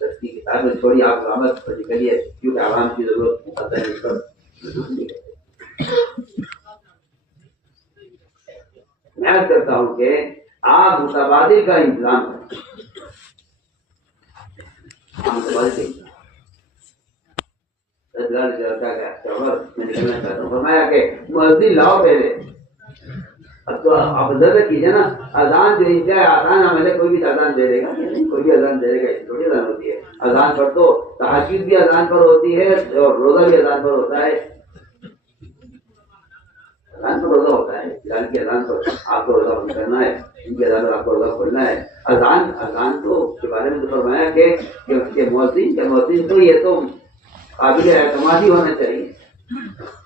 دس کی کتاب میں، چھوڑیے آپ رحمت پر نکلیے کیونکہ عوام کی ضرورت مقدر ہے سب. میں عرض کرتا ہوں کہ آپ متبادل کا انتظام کریں. فرمایا کہ مؤذن لاؤ پہلے. اب تو آپ ضرور کیجیے نا، اذان جو انتہائی آسان عمل ہے، کوئی بھی اذان دے دے گا، کوئی بھی اذان دے دے گا، چھوٹی اذان ہوتی ہے. اذان پر تو تہجد بھی اذان پر ہوتی ہے اور روزہ بھی اذان پر ہوتا ہے. اذان پر روزہ ہوتا ہے، بلال کی اذان پر آپ کو روزہ بند کرنا ہے، ان کی اذان پر آپ کو روزہ کھولنا ہے. اذان تو کے بارے میں تو فرمایا کہ مؤذن تو یہ تو قابل اعتمادی ہونا چاہیے.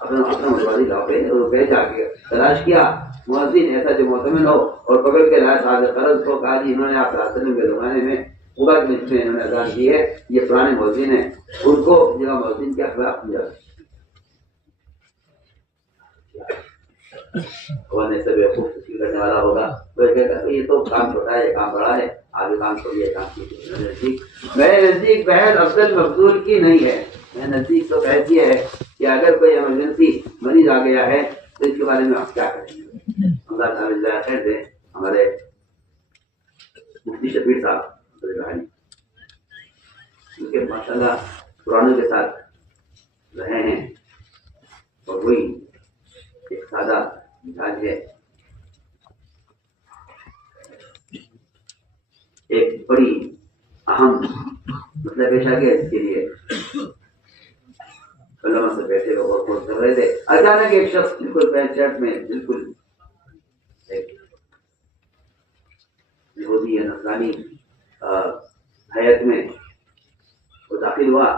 اپنا متبادل لاؤ پہ جا کے تلاش کیا مؤذن ایسا جو معتمد ہو اور پکڑ کے لائے صاحب قرض کو کہا جی انہوں نے آپ راستے کے زمانے میں قبا کی مسجد میں انہوں نے اذان کی ہے، یہ پرانے مؤذن ہیں، ان کو جگہ مؤذن کیا خلاف سمجھا سے بیوقوف تشکیل کرنے والا ہوگا. یہ تو کام چھوٹا ہے، یہ کام بڑا ہے، آگے کام چھوڑیے کام کیجیے. میرے نزدیک بحث افضل مفضول کی نہیں ہے. میرے نزدیک تو بحث یہ ہے کہ اگر کوئی ایمرجنسی مریض آ گیا ہے تو اس کے بارے میں آپ کیا کریں گے. اللہ تعالیٰ خیر دے ہمارے مفتی شبیر صاحب کیونکہ ماشاء اللہ قرآن کے ساتھ رہے ہیں اور وہی ایک سادہ مزاج ہے. ایک بڑی اہم مطلب پیشہ کے اس کے لیے علماء سے بیٹھے اور خود کر رہے تھے. اچانک ایک شخص بالکل پینٹ شرٹ میں بالکل یہودی یا نصرانی حیات میں وہ داخل ہوا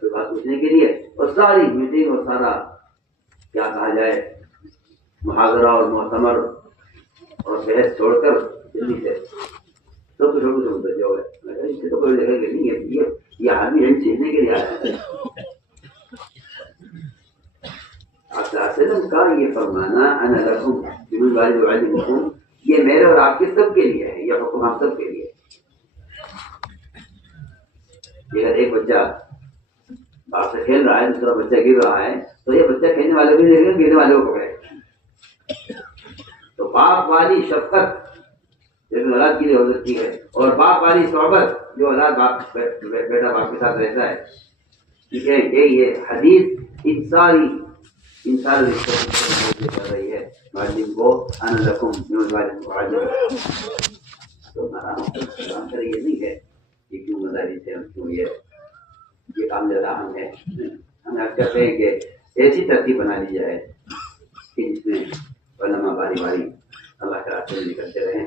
کوئی بات پوچھنے کے لیے، اور ساری میٹنگ اور سارا کیا کہا جائے محاضرہ اور مؤتمر اور بحث چھوڑ کر دلی سے سب کچھ ہو گئے. اس سے تو کوئی جگہ نہیں ہے، یہ آدمی ہم سیکھنے کے لیے آیا ہے. کا یہ فرمانا انا لکم بمن والد وعلمکم، یہ میرے اور آپ کے سب کے لیے ہے، یہ حکم ہم سب کے لیے. اگر ایک بچہ باپ سے کھیل رہا ہے، دوسرا بچہ گر رہا ہے، تو یہ بچہ کھیلنے والے بھی دیکھے گا، گرنے والے کو پکڑے. تو باپ والی شفقت جو اولاد کے لیے ہو سکتی ہے، اور باپ والی صحبت جو اولاد بیٹا باپ کے ساتھ رہتا ہے. ٹھیک ہے کہ یہ حدیث انسان رشتہ کر رہی ہے معلم کو انا لکم بمن والد وعلمکم. تو ہمارا کرے یہ نہیں ہے کہ کیوں مداری سے ہم کیوں یہ کام زیادہ اہم ہے. ہم آپ کہتے ہیں کہ ایسی ترتیب بنا لی جائے کہ جس میں علماء باری باری اللہ کے راستے میں نکلتے رہیں.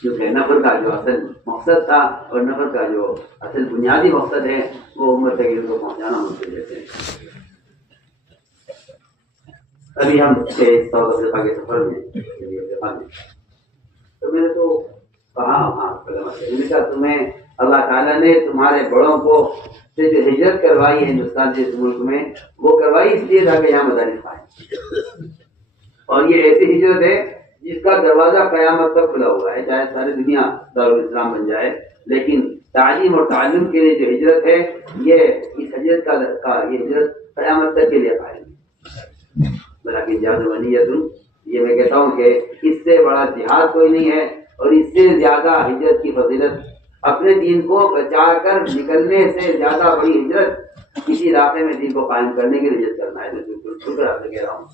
کیونکہ نفر کا جو اصل مقصد تھا اور نفر کا جو اصل بنیادی مقصد ہے وہ امت تک ان کو پہنچانا ممکن دیتے ہیں. ابھی ہم ساؤتھ افریقہ کے سفر میں تو میں نے تو کہا تمہیں اللہ تعالیٰ نے تمہارے بڑوں کو سے جو ہجرت کروائی ہے ہندوستان جیسے ملک میں، وہ کروائی اس لیے تھا کہ یہاں مدارس پائیں. اور یہ ایسی ہجرت ہے جس کا دروازہ قیامت تک کھلا ہوا ہے، چاہے ساری دنیا دارالاسلام بن جائے، لیکن تعلیم اور تعلم کے لیے جو ہجرت ہے یہ اس ہجرت کا یہ ہجرت قیامت تک کے لیے قائم ہے. بلکہ جہاد ونیت، یہ میں کہتا ہوں کہ اس سے بڑا جہاد کوئی نہیں ہے، اور اس سے زیادہ ہجرت کی فضیلت، اپنے دین کو بچا کر نکلنے سے زیادہ بڑی ہجرت کسی علاقے میں دین کو قائم کرنے کی ہجرت کرنا ہے. بالکل شکر آپ سے کہہ رہا ہوں،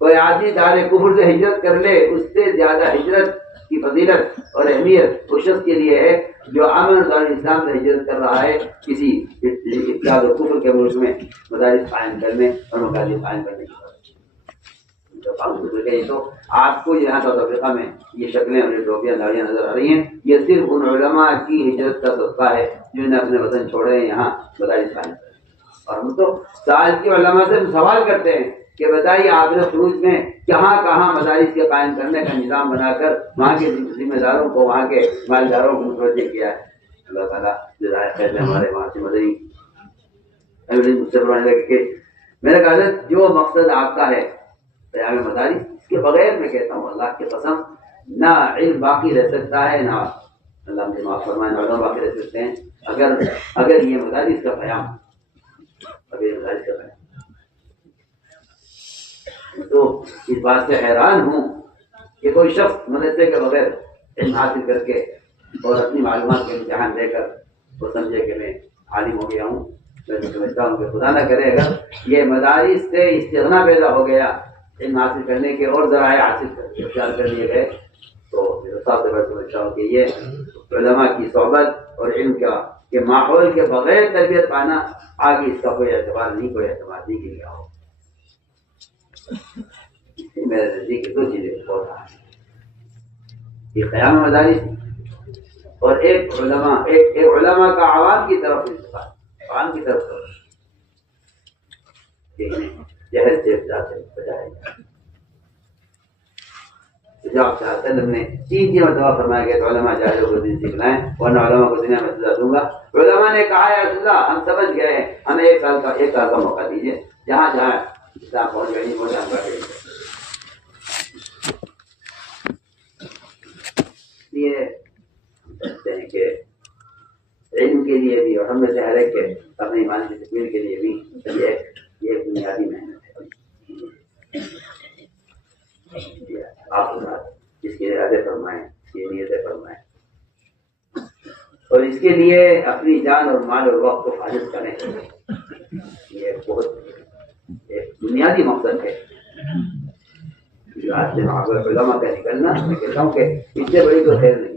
کوئی آدمی دار کفر سے ہجرت کر لے، اس سے زیادہ ہجرت کی فضیلت اور اہمیت اس شخص کے لیے ہے جو امن دار اسلام سے ہجرت کر رہا ہے کسی ابتداء و کفر کے ملک میں مدارس قائم کرنے اور مکاتب قائم کرنے کی. تو آپ کو یہاں ساؤتھ افریقہ میں یہ شکلیں اور ٹوپیاں داڑیاں نظر آ رہی ہیں، یہ صرف ان علماء کی ہجرت کا صدقہ ہے جنہوں نے اپنے وطن چھوڑے ہیں، یہاں مدارس قائم کرے. اور ہم تو سال کے علماء سے سوال کرتے ہیں کہ بتائیے آخر خروج میں جہاں کہاں مدارس کے قائم کرنے کا نظام بنا کر وہاں کے ذمہ داروں کو وہاں کے مالداروں کو متوجہ کیا ہے. اللہ تعالیٰ جزائے خیر میں ہمارے وہاں سے مدنی مجھ سے فرمانے لگے کہ میرے خیال ہے جو مقصد آپ کا ہے قیام مدارس، اس کے بغیر میں کہتا ہوں اللہ کی قسم نہ علم باقی رہ سکتا ہے، نہ اللہ مجھے معاف فرمائے نہ علم باقی رہ سکتے ہیں اگر یہ مدارس کا قیام، اگر یہ مدارس کا قیام. تو اس بات سے حیران ہوں کہ کوئی شخص مدرسے کے بغیر علم حاصل کر کے اور اپنی معلومات کے امتحان دے کر وہ سمجھے کہ میں عالم ہو گیا ہوں. میں سمجھتا ہوں کہ خدا نہ کرے اگر یہ مدارس سے استغنا پیدا ہو گیا علم حاصل کرنے کے اور ذرائع حاصل اختیار کر لیے گئے تو صاحب سے میں سمجھتا ہوں کہ یہ علماء کی صحبت اور علم کا کہ ماحول کے بغیر تربیت پانا آگے اس کا کوئی اعتبار نہیں، کوئی اعتماد نہیں کیا ہو. میرے نزدیک دو چیزیں بہت ہیں، یہ قیام مدارس اور ایک علماء کا عوام کی طرف انتقال، عوام کی طرف جہد سے بجائے جاب چاہتے ہیں. ہم نے 3 مرتبہ فرمایا گیا تو علماء جاہلوں کو دین سکھلائیں ورنہ علماء کو دنیا میں سزا دوں گا. علماء نے کہا ہے سزا ہم سمجھ گئے ہیں، ہمیں 1 سال کا موقع دیجیے، جہاں اسلام پہنچ گئی وہ جان کر یہ کہتے ہیں کہ علم کے لیے بھی اور ہم میں سے ہر ایک کے اپنے ایمان کی تکمیل کے لیے بھی یہ بنیادی محنت ہے. آپ اس کے ارادے فرمائیں، اس کی نیتیں فرمائیں اور اس کے لیے اپنی جان اور مال اور وقت کو فارغ کریں. یہ بہت ایک بنیادی مقصد ہے جو آج سے علماء کا نکلنا. میں کہتا ہوں کہ اس سے بڑی تو خیر نہیں.